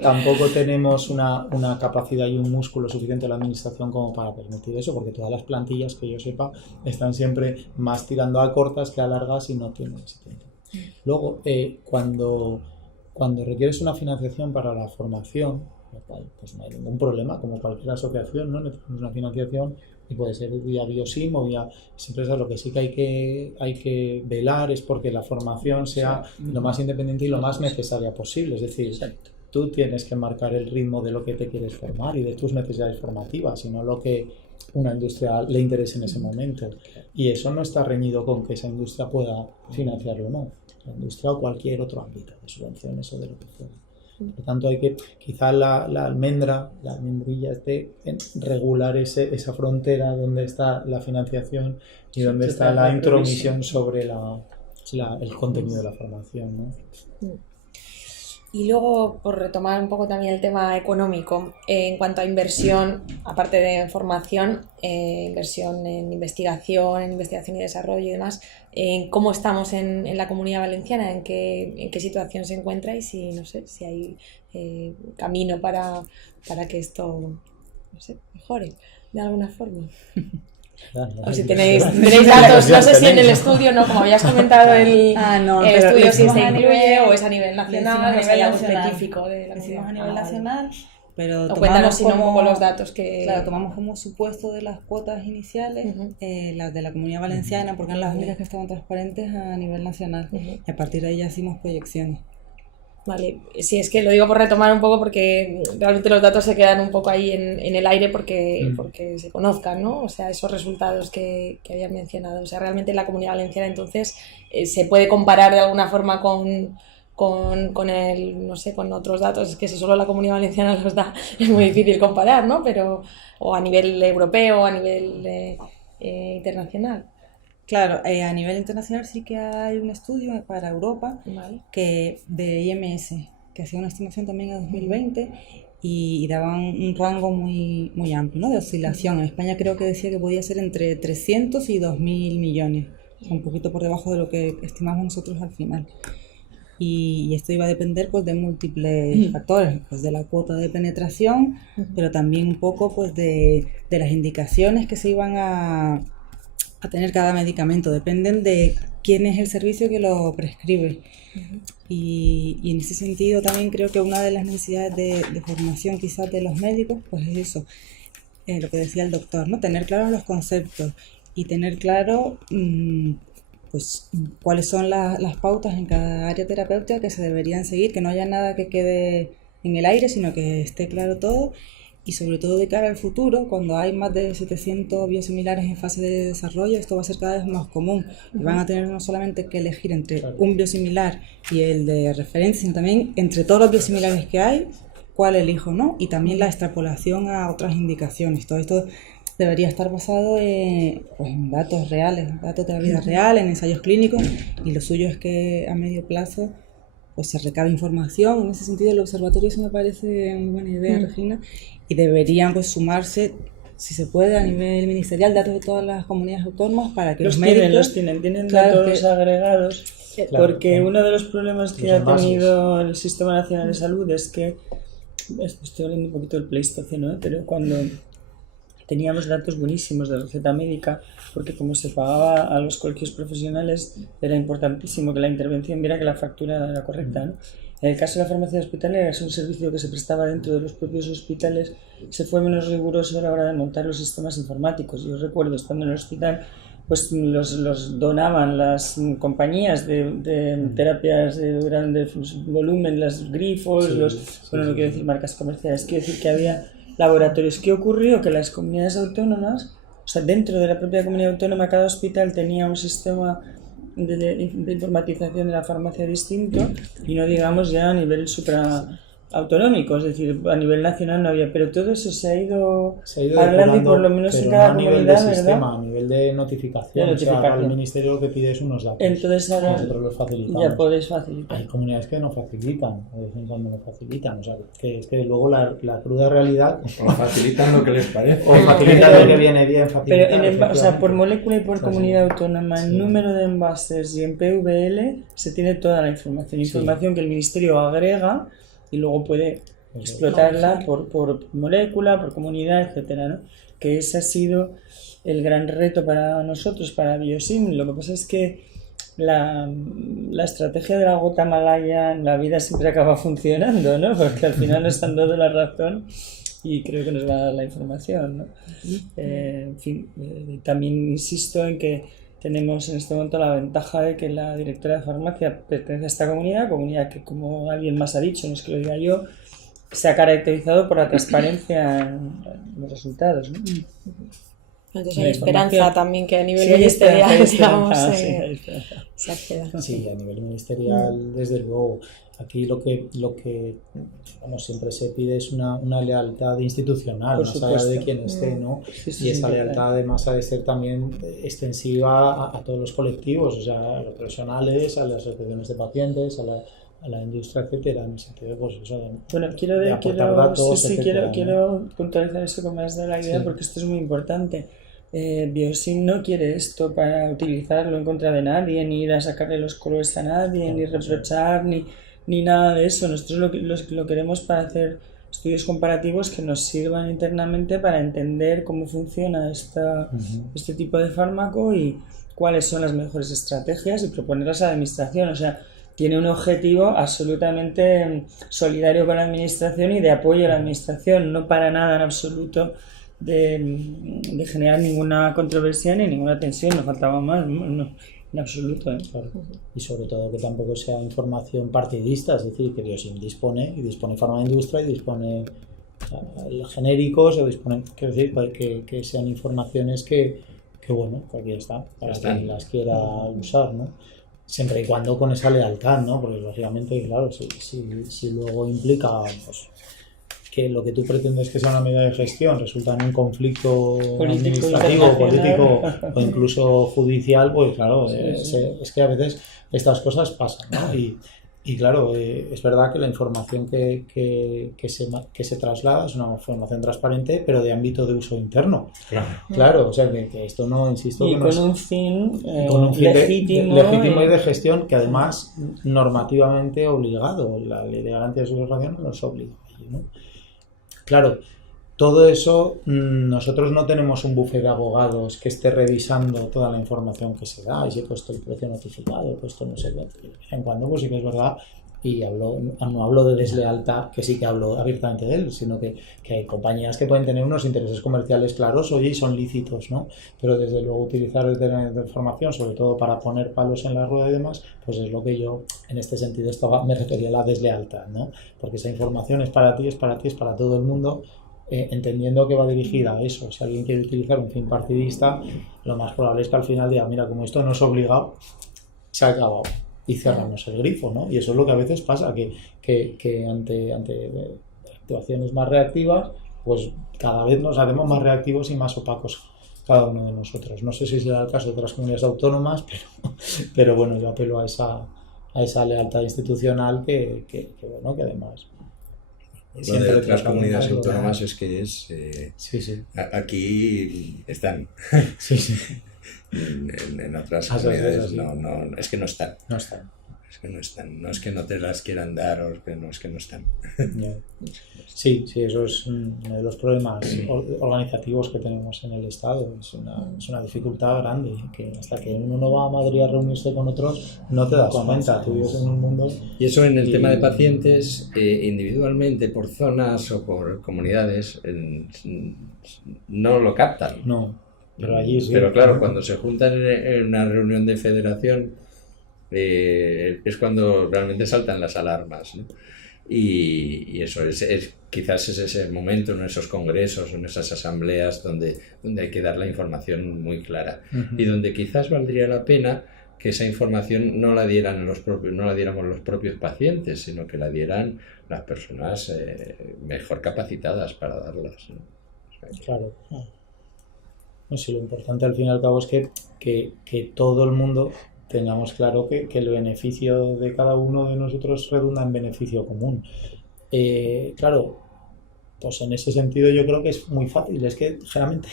tampoco tenemos una capacidad y un músculo suficiente en la administración como para permitir eso, porque todas las plantillas, que yo sepa, están siempre más tirando a cortas que a largas y no tienen ese tiempo. Luego, cuando requieres una financiación para la formación, pues no hay ningún problema, como cualquier asociación, ¿no? Necesitamos una financiación y puede ser vía Biosim o vía empresas. Lo que sí que hay que velar es porque la formación sea lo más independiente y lo más necesaria posible. Es decir, tú tienes que marcar el ritmo de lo que te quieres formar y de tus necesidades formativas, y no lo que una industria le interese en ese momento. Y eso no está reñido con que esa industria pueda financiarlo o no. La industria o cualquier otro ámbito de subvenciones o de lo que fuera. Por tanto, hay que, quizás la almendrilla esté en regular esa frontera donde está la financiación y donde está la intromisión sobre el contenido de la formación, ¿no? Y luego, por retomar un poco también el tema económico, en cuanto a inversión, aparte de formación, inversión en investigación y desarrollo y demás, ¿cómo estamos en la Comunidad Valenciana? ¿En qué situación se encuentra? Y si, no sé, si hay camino para que esto, no sé, mejore de alguna forma. O si tenéis datos, no sé si en el estudio, no, como habías comentado, el estudio si se incluye o es a nivel nacional, o si hay algo específico de la comunidad. A nivel nacional, pero cuéntanos si no un poco los datos que... Claro, tomamos como supuesto de las cuotas iniciales, las de la Comunidad Valenciana, porque eran las únicas que estaban transparentes a nivel nacional. Y a partir de ahí ya hicimos proyecciones. Vale, sí, es que lo digo por retomar un poco porque realmente los datos se quedan un poco ahí en el aire porque se conozcan, ¿no? O sea, esos resultados que habían mencionado. O sea, realmente la Comunidad Valenciana entonces se puede comparar de alguna forma con el, no sé, con otros datos. Es que si solo la Comunidad Valenciana los da es muy difícil comparar, ¿no? Pero, o a nivel europeo, a nivel internacional. Claro, a nivel internacional sí que hay un estudio para Europa, vale, que de IMS, que hacía una estimación también a 2020 y daban un rango muy, muy amplio, ¿no?, de oscilación. En España creo que decía que podía ser entre 300 y 2.000 millones, o sea, un poquito por debajo de lo que estimamos nosotros al final. Y esto iba a depender pues de múltiples factores, pues de la cuota de penetración, pero también un poco pues de las indicaciones que se iban a tener cada medicamento. Dependen de quién es el servicio que lo prescribe. Y en ese sentido también creo que una de las necesidades de formación quizás de los médicos pues es eso, lo que decía el doctor, ¿no? Tener claros los conceptos y tener claro pues cuáles son las pautas en cada área terapéutica que se deberían seguir, que no haya nada que quede en el aire, sino que esté claro todo. Y sobre todo de cara al futuro, cuando hay más de 700 biosimilares en fase de desarrollo, esto va a ser cada vez más común. Y van a tener no solamente que elegir entre un biosimilar y el de referencia, sino también entre todos los biosimilares que hay, cuál elijo, ¿no? Y también la extrapolación a otras indicaciones. Todo esto debería estar basado en datos reales, datos de la vida real, en ensayos clínicos, y lo suyo es que a medio plazo pues se recabe información. En ese sentido, el observatorio eso me parece una buena idea, Regina, y deberían pues sumarse, si se puede, a nivel ministerial, datos de todas las comunidades autónomas para que los médicos... Tienen claro, datos agregados, porque uno de los problemas que ha tenido el Sistema Nacional de Salud es que, estoy hablando un poquito del Pleistoceno, pero cuando teníamos datos buenísimos de receta médica, porque como se pagaba a los colegios profesionales, era importantísimo que la intervención viera que la factura era correcta, ¿no? En el caso de la farmacia hospitalaria, es un servicio que se prestaba dentro de los propios hospitales, se fue menos riguroso a la hora de montar los sistemas informáticos. Yo recuerdo, estando en el hospital, pues los donaban las compañías de terapias de grande volumen, las grifos, no quiero decir marcas comerciales, quiero decir que había laboratorios. ¿Qué ocurrió? Que las comunidades autónomas, o sea, dentro de la propia comunidad autónoma, cada hospital tenía un sistema de informatización de la farmacia distinto, y no digamos ya a nivel supraautonómico, es decir, a nivel nacional no había, pero todo eso se ha ido hablando, y por lo menos en cada comunidad, ¿verdad? Sistema, a nivel de notificación, o sea, al ministerio lo que pide es unos datos. Entonces ahora nosotros los facilitamos. Ya podéis facilitar. Hay comunidades que no facilitan, de vez en cuando no facilitan, o sea, que es que luego la cruda realidad... O facilitan lo que les parece. O facilitan lo que viene bien, facilitar. Pero o sea, por molécula y por comunidad autónoma, en número de envases y en PVL se tiene toda la información que el ministerio agrega y luego puede explotarla por molécula, por comunidad, etcétera, ¿no? Que ese ha sido el gran reto para nosotros, para Biosim. Lo que pasa es que la estrategia de la gota malaya en la vida siempre acaba funcionando, ¿no? Porque al final nos han dado la razón y creo que nos va a dar la información, ¿no? En fin, también insisto en que tenemos en este momento la ventaja de que la directora de farmacia pertenece a esta comunidad que, como alguien más ha dicho, no es que lo diga yo, se ha caracterizado por la transparencia en los resultados, ¿no? Entonces La hay esperanza información. también que a nivel Sí, hay ministerial, esperanza, digamos, sí, hay esperanza. se acceda. Sí, a nivel ministerial, desde luego. Aquí lo que bueno, siempre se pide es una lealtad institucional, Por más allá de supuesto. quien esté, ¿no? Sí, sí, Y es esa importante. lealtad además ha de ser también extensiva a todos los colectivos, o sea, a los profesionales, a las asociaciones de pacientes, a la industria, etcétera, en el sentido pues, eso, Bueno, de aportar datos, etcétera, ¿no? quiero puntualizar eso que me has dado la idea Sí. porque esto es muy importante. Biosim no quiere esto para utilizarlo en contra de nadie, ni ir a sacarle los colores a nadie, ni reprochar, ni nada de eso. Nosotros lo queremos para hacer estudios comparativos que nos sirvan internamente para entender cómo funciona este tipo de fármaco y cuáles son las mejores estrategias y proponerlas a la administración. O sea, tiene un objetivo absolutamente solidario con la administración y de apoyo a la administración, no para nada en absoluto de generar ninguna controversia ni ninguna tensión, nos faltaba más, no, en absoluto. Claro. Y sobre todo que tampoco sea información partidista, es decir, que Biosim dispone Farmaindustria y dispone genéricos o dispone, quiero decir, que sean informaciones que bueno, que aquí está, para quien las quiera usar, ¿no? Siempre y cuando con esa lealtad, ¿no? Porque lógicamente, claro, si luego implica pues, que lo que tú pretendes que sea una medida de gestión resulta en un conflicto administrativo, político o incluso judicial, pues claro, es que a veces estas cosas pasan, ¿no? Y claro, es verdad que la información que se traslada es una información transparente, pero de ámbito de uso interno. Claro, o sea, que esto no, insisto... Y que con no un fin, con un fin legítimo y de y gestión que además normativamente obligado. La ley de garantía de subrogación nos obliga a ello, ¿no? Claro, todo eso, nosotros no tenemos un bufete de abogados que esté revisando toda la información que se da, y si he puesto el precio notificado, he puesto no sé qué, de vez en cuando pues sí que es verdad, y no hablo de deslealtad, que sí que hablo abiertamente de él, sino que hay compañías que pueden tener unos intereses comerciales claros, oye, y son lícitos, ¿no? Pero desde luego utilizar de información, sobre todo para poner palos en la rueda y demás, pues es lo que yo, en este sentido, me refería a la deslealtad, ¿no? Porque esa información es para ti, es para todo el mundo, entendiendo que va dirigida a eso. Si alguien quiere utilizar un fin partidista, lo más probable es que al final diga, mira, como esto no es obligado, se ha acabado y cerramos el grifo, ¿no? Y eso es lo que a veces pasa, que ante actuaciones más reactivas, pues cada vez nos hacemos más reactivos y más opacos cada uno de nosotros. No sé si será el caso de otras comunidades autónomas, pero bueno, yo apelo a esa lealtad institucional que bueno, que además... Lo de otras comunidades autónomas es que aquí están. Sí. En otras comunidades no, es que no están. No están. Es que no están. No es que no te las quieran dar, o es que no están. Sí, eso es uno de los problemas organizativos que tenemos en el Estado. Es una dificultad grande, que hasta que uno no va a Madrid a reunirse con otros, no te das cuenta. Tú vives en un mundo... Y eso en el tema de pacientes, individualmente, por zonas o por comunidades, no lo captan. No, pero allí sí. Pero claro, cuando se juntan en una reunión de federación, es cuando realmente saltan las alarmas, ¿no? Y eso quizás es ese momento, en esos congresos, en esas asambleas donde hay que dar la información muy clara y donde quizás valdría la pena que esa información no la diéramos los propios pacientes, sino que la dieran las personas mejor capacitadas para darlas, ¿no? Claro. No, sí, lo importante al fin y al cabo es que todo el mundo tengamos claro que el beneficio de cada uno de nosotros redunda en beneficio común. Claro, pues en ese sentido yo creo que es muy fácil. Es que generalmente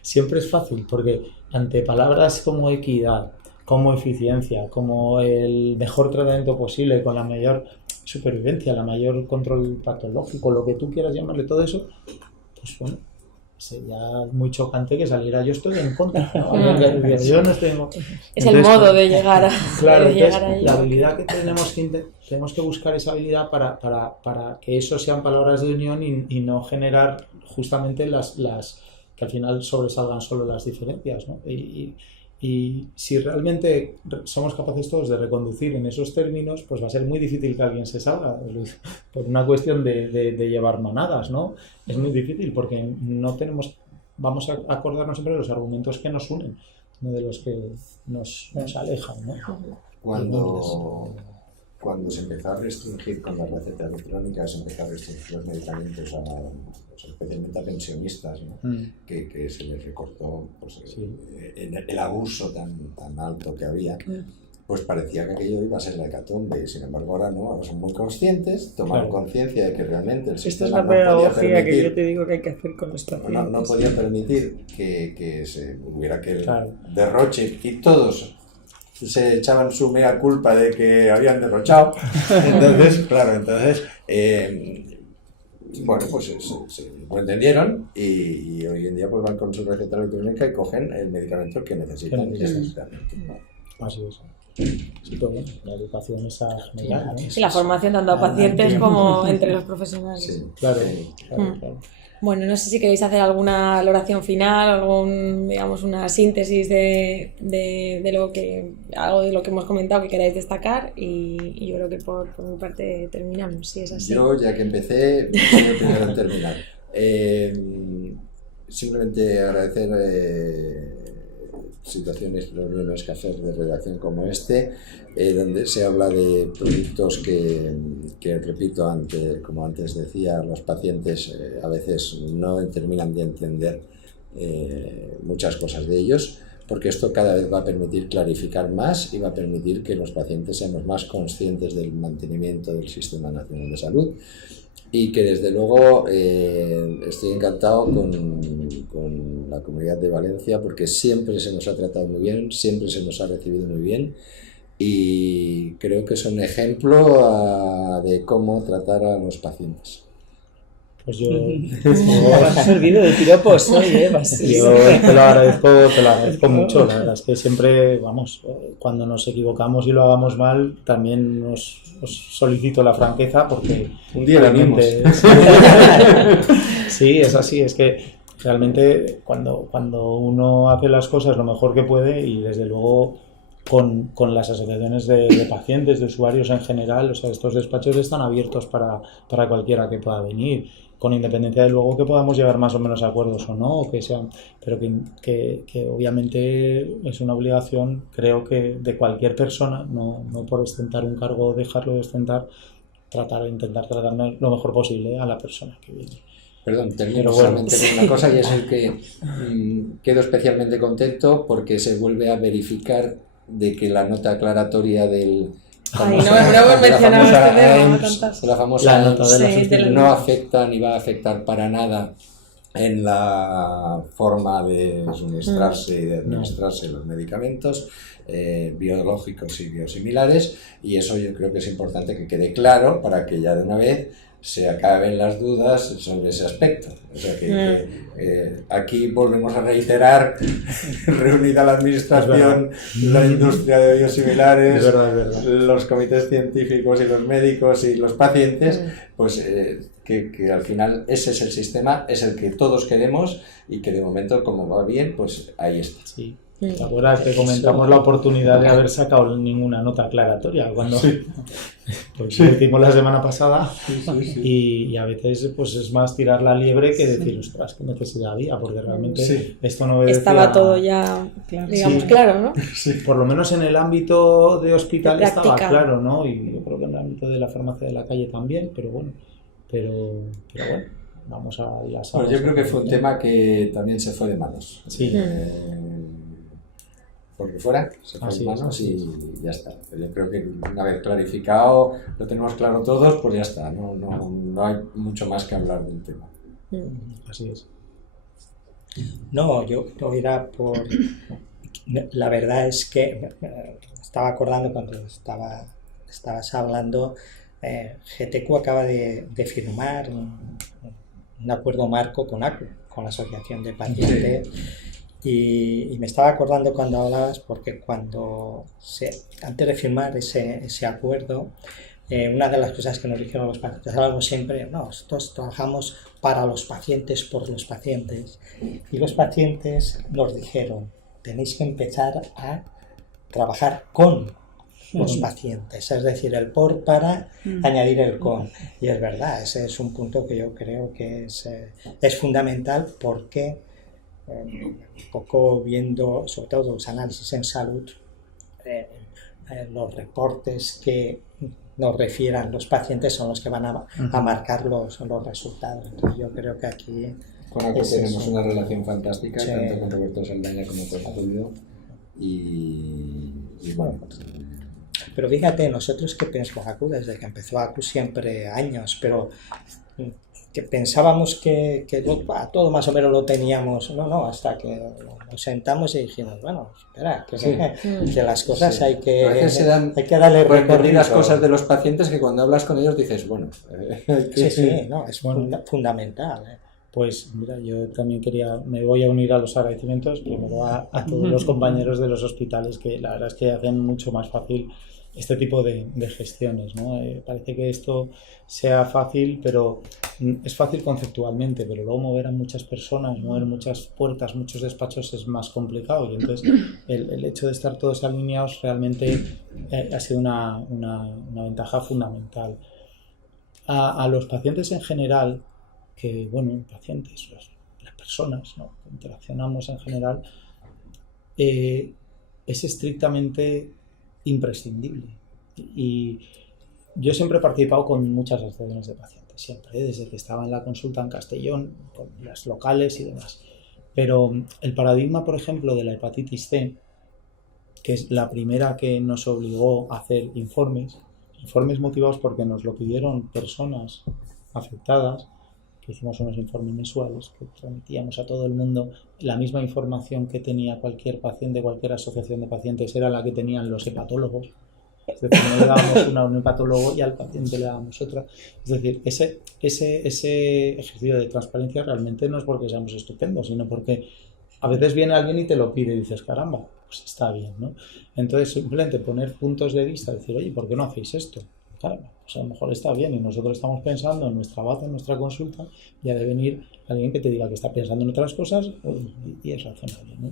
siempre es fácil, porque ante palabras como equidad, como eficiencia, como el mejor tratamiento posible, con la mayor supervivencia, la mayor control patológico, lo que tú quieras llamarle, todo eso, pues bueno, sería muy chocante que saliera yo estoy en contra, ¿no? Yo no estoy en contra. Es el modo de llegar a... Claro, de llegar a ello. la habilidad que tenemos que buscar esa habilidad para que eso sean palabras de unión y no generar justamente las que al final sobresalgan solo las diferencias, ¿no? Y si realmente somos capaces todos de reconducir en esos términos, pues va a ser muy difícil que alguien se salga, por una cuestión de llevar manadas, ¿no? Es muy difícil porque no tenemos vamos a acordarnos siempre de los argumentos que nos unen, no de los que nos alejan, ¿no? Cuando se empezó a restringir con las recetas electrónicas, se empezó a restringir los medicamentos especialmente a pensionistas, ¿no? Que se les recortó pues, el abuso tan alto que había, pues parecía que aquello iba a ser la hecatombe. Sin embargo, ahora no, ahora son muy conscientes, tomaron conciencia de que realmente el Esta es sistema la no podía pedagogía que permitir, yo te digo que hay que hacer con los pacientes. no podía permitir que se hubiera aquel derroche y todos se echaban su mea culpa de que habían derrochado. Entonces, bueno, pues se lo entendieron y hoy en día pues van con su receta electrónica y cogen el medicamento que necesitan. Así es. Sí, todo bien. La educación es genial, ¿no? Y la formación tanto a pacientes como entre los profesionales. Sí, claro. Bueno, no sé si queréis hacer alguna valoración final, digamos, una síntesis de algo de lo que hemos comentado que queráis destacar y yo creo que por mi parte terminamos, si es así. Yo, ya que empecé, soy el primero en terminar. Simplemente agradecer situaciones, reuniones, cafés de redacción como donde se habla de productos que repito, como antes decía, los pacientes a veces no terminan de entender muchas cosas de ellos, porque esto cada vez va a permitir clarificar más y va a permitir que los pacientes seamos más conscientes del mantenimiento del Sistema Nacional de Salud. Y que desde luego estoy encantado con la Comunidad de Valencia, porque siempre se nos ha tratado muy bien, siempre se nos ha recibido muy bien y creo que es un ejemplo de cómo tratar a los pacientes. Pues yo has servido de piropos hoy, yo te lo agradezco mucho. La verdad es que siempre, cuando nos equivocamos y lo hagamos mal, también os solicito la franqueza, porque un día realmente sí, es así, es que realmente cuando uno hace las cosas lo mejor que puede, y desde luego con las asociaciones de pacientes, de usuarios en general, o sea, estos despachos están abiertos para cualquiera que pueda venir, con independencia de luego que podamos llegar más o menos a acuerdos o no, pero que obviamente es una obligación, creo que de cualquier persona, no por ostentar un cargo o dejarlo de ostentar, intentar tratar lo mejor posible a la persona que viene. Perdón, termino solamente con una cosa, y es el que quedo especialmente contento porque se vuelve a verificar de que la nota aclaratoria del la famosa AIMS no afecta ni va a afectar para nada en la forma de suministrarse y de administrarse los medicamentos biológicos y biosimilares, y eso yo creo que es importante que quede claro para que ya de una vez se acaben las dudas sobre ese aspecto. O sea que aquí volvemos a reiterar, reunida la administración, la industria de biosimilares, es verdad. Los comités científicos y los médicos y los pacientes, pues que al final ese es el sistema, es el que todos queremos y que de momento, como va bien, pues ahí está. Sí. ¿Te acuerdas que comentamos la oportunidad de haber sacado ninguna nota aclaratoria cuando lo hicimos la semana pasada? Y a veces pues es más tirar la liebre que decir, ostras, qué necesidad había, porque realmente esto no obedecía... Estaba todo ya, digamos, claro, ¿no? Sí. Por lo menos en el ámbito de hospital estaba claro, ¿no? Y yo creo que en el ámbito de la farmacia de la calle también, pero bueno, vamos a las... Bueno, yo creo que fue un tema que también se fue de manos. Sí. Porque fuera, se fue de manos y ya está. Yo creo que una vez clarificado, lo tenemos claro todos, pues ya está. No hay mucho más que hablar del tema. Así es. No, yo era por... La verdad es que estaba acordando cuando estabas hablando, GTQ acaba de firmar un acuerdo marco con ACU, con la Asociación de Pacientes. Y me estaba acordando cuando hablabas, porque antes de firmar ese acuerdo, una de las cosas que nos dijeron los pacientes, hablamos siempre, nosotros trabajamos para los pacientes, por los pacientes. Y los pacientes nos dijeron, tenéis que empezar a trabajar con los pacientes, es decir, el por para añadir el con. Y es verdad, ese es un punto que yo creo que es fundamental, porque un poco viendo, sobre todo los análisis en salud, los reportes que nos refieran los pacientes son los que van a marcar los resultados. Entonces yo creo que aquí... Con Acu tenemos una relación fantástica, sí, tanto con Roberto Saldaña como con Julio. Y bueno, pero fíjate, nosotros que pensamos Acu, desde que empezó Acu siempre años, pero que pensábamos que todo más o menos lo teníamos, no, hasta que nos sentamos y dijimos, bueno, espera, que las cosas sí, hay que hay que darle recorrido. Las cosas de los pacientes que cuando hablas con ellos dices, bueno, sí, no, es fundamental. Pues mira, yo también me voy a unir a los agradecimientos primero a todos los compañeros de los hospitales, que la verdad es que hacen mucho más fácil este tipo de gestiones, ¿no? Parece que esto sea fácil, pero es fácil conceptualmente, pero luego mover a muchas personas, mover muchas puertas, muchos despachos es más complicado, y entonces el hecho de estar todos alineados realmente ha sido una ventaja fundamental. A los pacientes en general, que bueno, pacientes, las personas, ¿no?, que interaccionamos en general, es estrictamente imprescindible. Y yo siempre he participado con muchas asociaciones de pacientes, siempre, desde que estaba en la consulta en Castellón, con las locales y demás. Pero el paradigma, por ejemplo, de la hepatitis C, que es la primera que nos obligó a hacer informes motivados porque nos lo pidieron personas afectadas, que hicimos unos informes mensuales que transmitíamos a todo el mundo la misma información que tenía cualquier paciente, cualquier asociación de pacientes, era la que tenían los hepatólogos. Es decir, no le dábamos una a un hepatólogo y al paciente le dábamos otra. Es decir, ese ejercicio de transparencia realmente no es porque seamos estupendos, sino porque a veces viene alguien y te lo pide y dices, caramba, pues está bien, ¿no? Entonces, simplemente poner puntos de vista, decir, oye, ¿por qué no hacéis esto? Caramba, pues a lo mejor está bien y nosotros estamos pensando en nuestra base, en nuestra consulta, y ha de venir alguien que te diga que está pensando en otras cosas y es razonable, ¿no?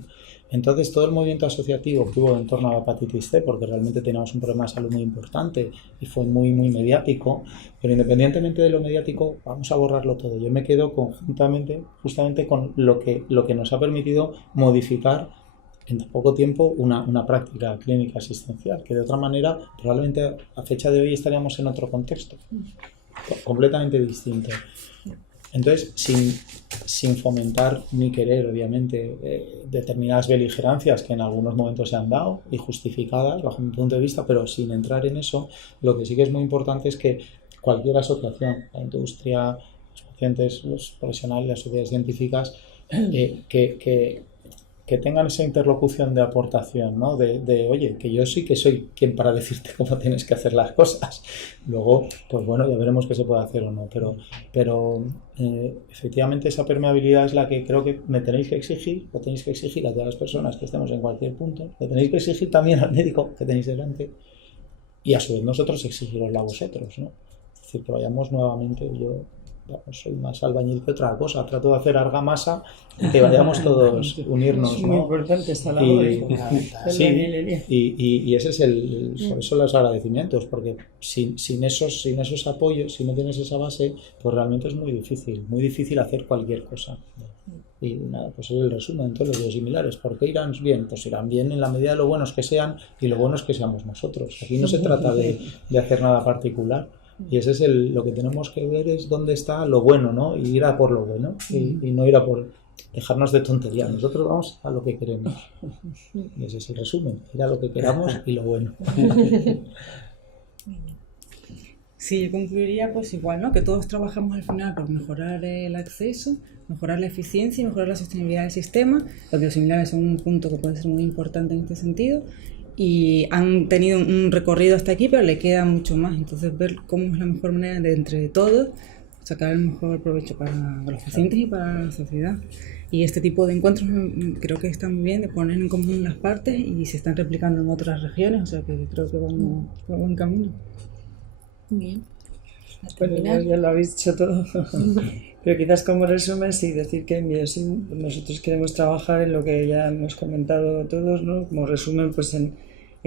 Entonces todo el movimiento asociativo que hubo en torno a la hepatitis C, porque realmente teníamos un problema de salud muy importante y fue muy mediático, pero independientemente de lo mediático vamos a borrarlo todo. Yo me quedo justamente con lo que nos ha permitido modificar en poco tiempo una práctica clínica asistencial, que de otra manera probablemente a fecha de hoy estaríamos en otro contexto completamente distinto. Entonces, sin fomentar ni querer, obviamente, determinadas beligerancias que en algunos momentos se han dado y justificadas bajo mi punto de vista, pero sin entrar en eso, lo que sí que es muy importante es que cualquier asociación, la industria, los pacientes, los profesionales, las sociedades científicas, que tengan esa interlocución de aportación, ¿no? De oye, que yo sí que soy quien para decirte cómo tienes que hacer las cosas. Luego, pues bueno, ya veremos qué se puede hacer o no, pero efectivamente esa permeabilidad es la que creo que me tenéis que exigir, o tenéis que exigir a todas las personas que estemos en cualquier punto, le tenéis que exigir también al médico que tenéis delante, y a su vez nosotros exigirosla a vosotros, ¿no? Es decir, que vayamos nuevamente, yo soy más albañil que otra cosa, trato de hacer argamasa y que vayamos todos unirnos, es ¿no? muy importante esa labor. Y ese es por eso los agradecimientos, porque sin esos apoyos, si no tienes esa base, pues realmente es muy difícil hacer cualquier cosa. Y nada, pues es el resumen de todos los biosimilares. ¿Por qué irán bien? Pues irán bien en la medida de lo buenos que sean y lo buenos que seamos nosotros. Aquí no se trata de hacer nada particular. Y ese es lo que tenemos que ver, es dónde está lo bueno, ¿no? Y ir a por lo bueno y no ir a por dejarnos de tonterías. Nosotros vamos a lo que queremos. Y ese es el resumen, ir a lo que queramos y lo bueno. Sí, yo concluiría pues igual, ¿no? Que todos trabajamos al final por mejorar el acceso, mejorar la eficiencia y mejorar la sostenibilidad del sistema. Los biosimilares son un punto que puede ser muy importante en este sentido. Y han tenido un recorrido hasta aquí, pero le queda mucho más. Entonces, ver cómo es la mejor manera de, entre todos, sacar el mejor provecho para los pacientes y para la sociedad. Y este tipo de encuentros creo que están muy bien, de poner en común las partes, y se están replicando en otras regiones, o sea que creo que vamos por buen camino. Muy bien. Bueno, ya lo habéis dicho todo. Pero quizás como resumen, sí, decir que en Biosim nosotros queremos trabajar en lo que ya hemos comentado todos, ¿no? Como resumen, pues en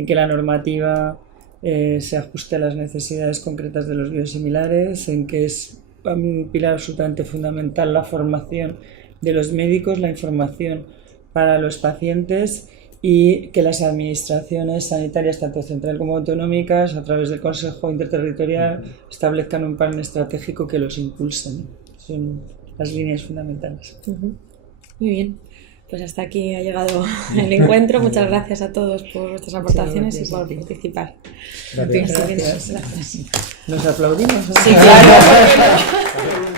que la normativa se ajuste a las necesidades concretas de los biosimilares, en que es un pilar absolutamente fundamental la formación de los médicos la información para los pacientes y que las administraciones sanitarias, tanto central como autonómicas, a través del Consejo Interterritorial, establezcan un plan estratégico que los impulse, ¿no? Son las líneas fundamentales. Muy bien. Pues hasta aquí ha llegado el encuentro. Muchas gracias a todos por vuestras aportaciones y por participar. Gracias. Nos aplaudimos, ¿no? Sí, claro.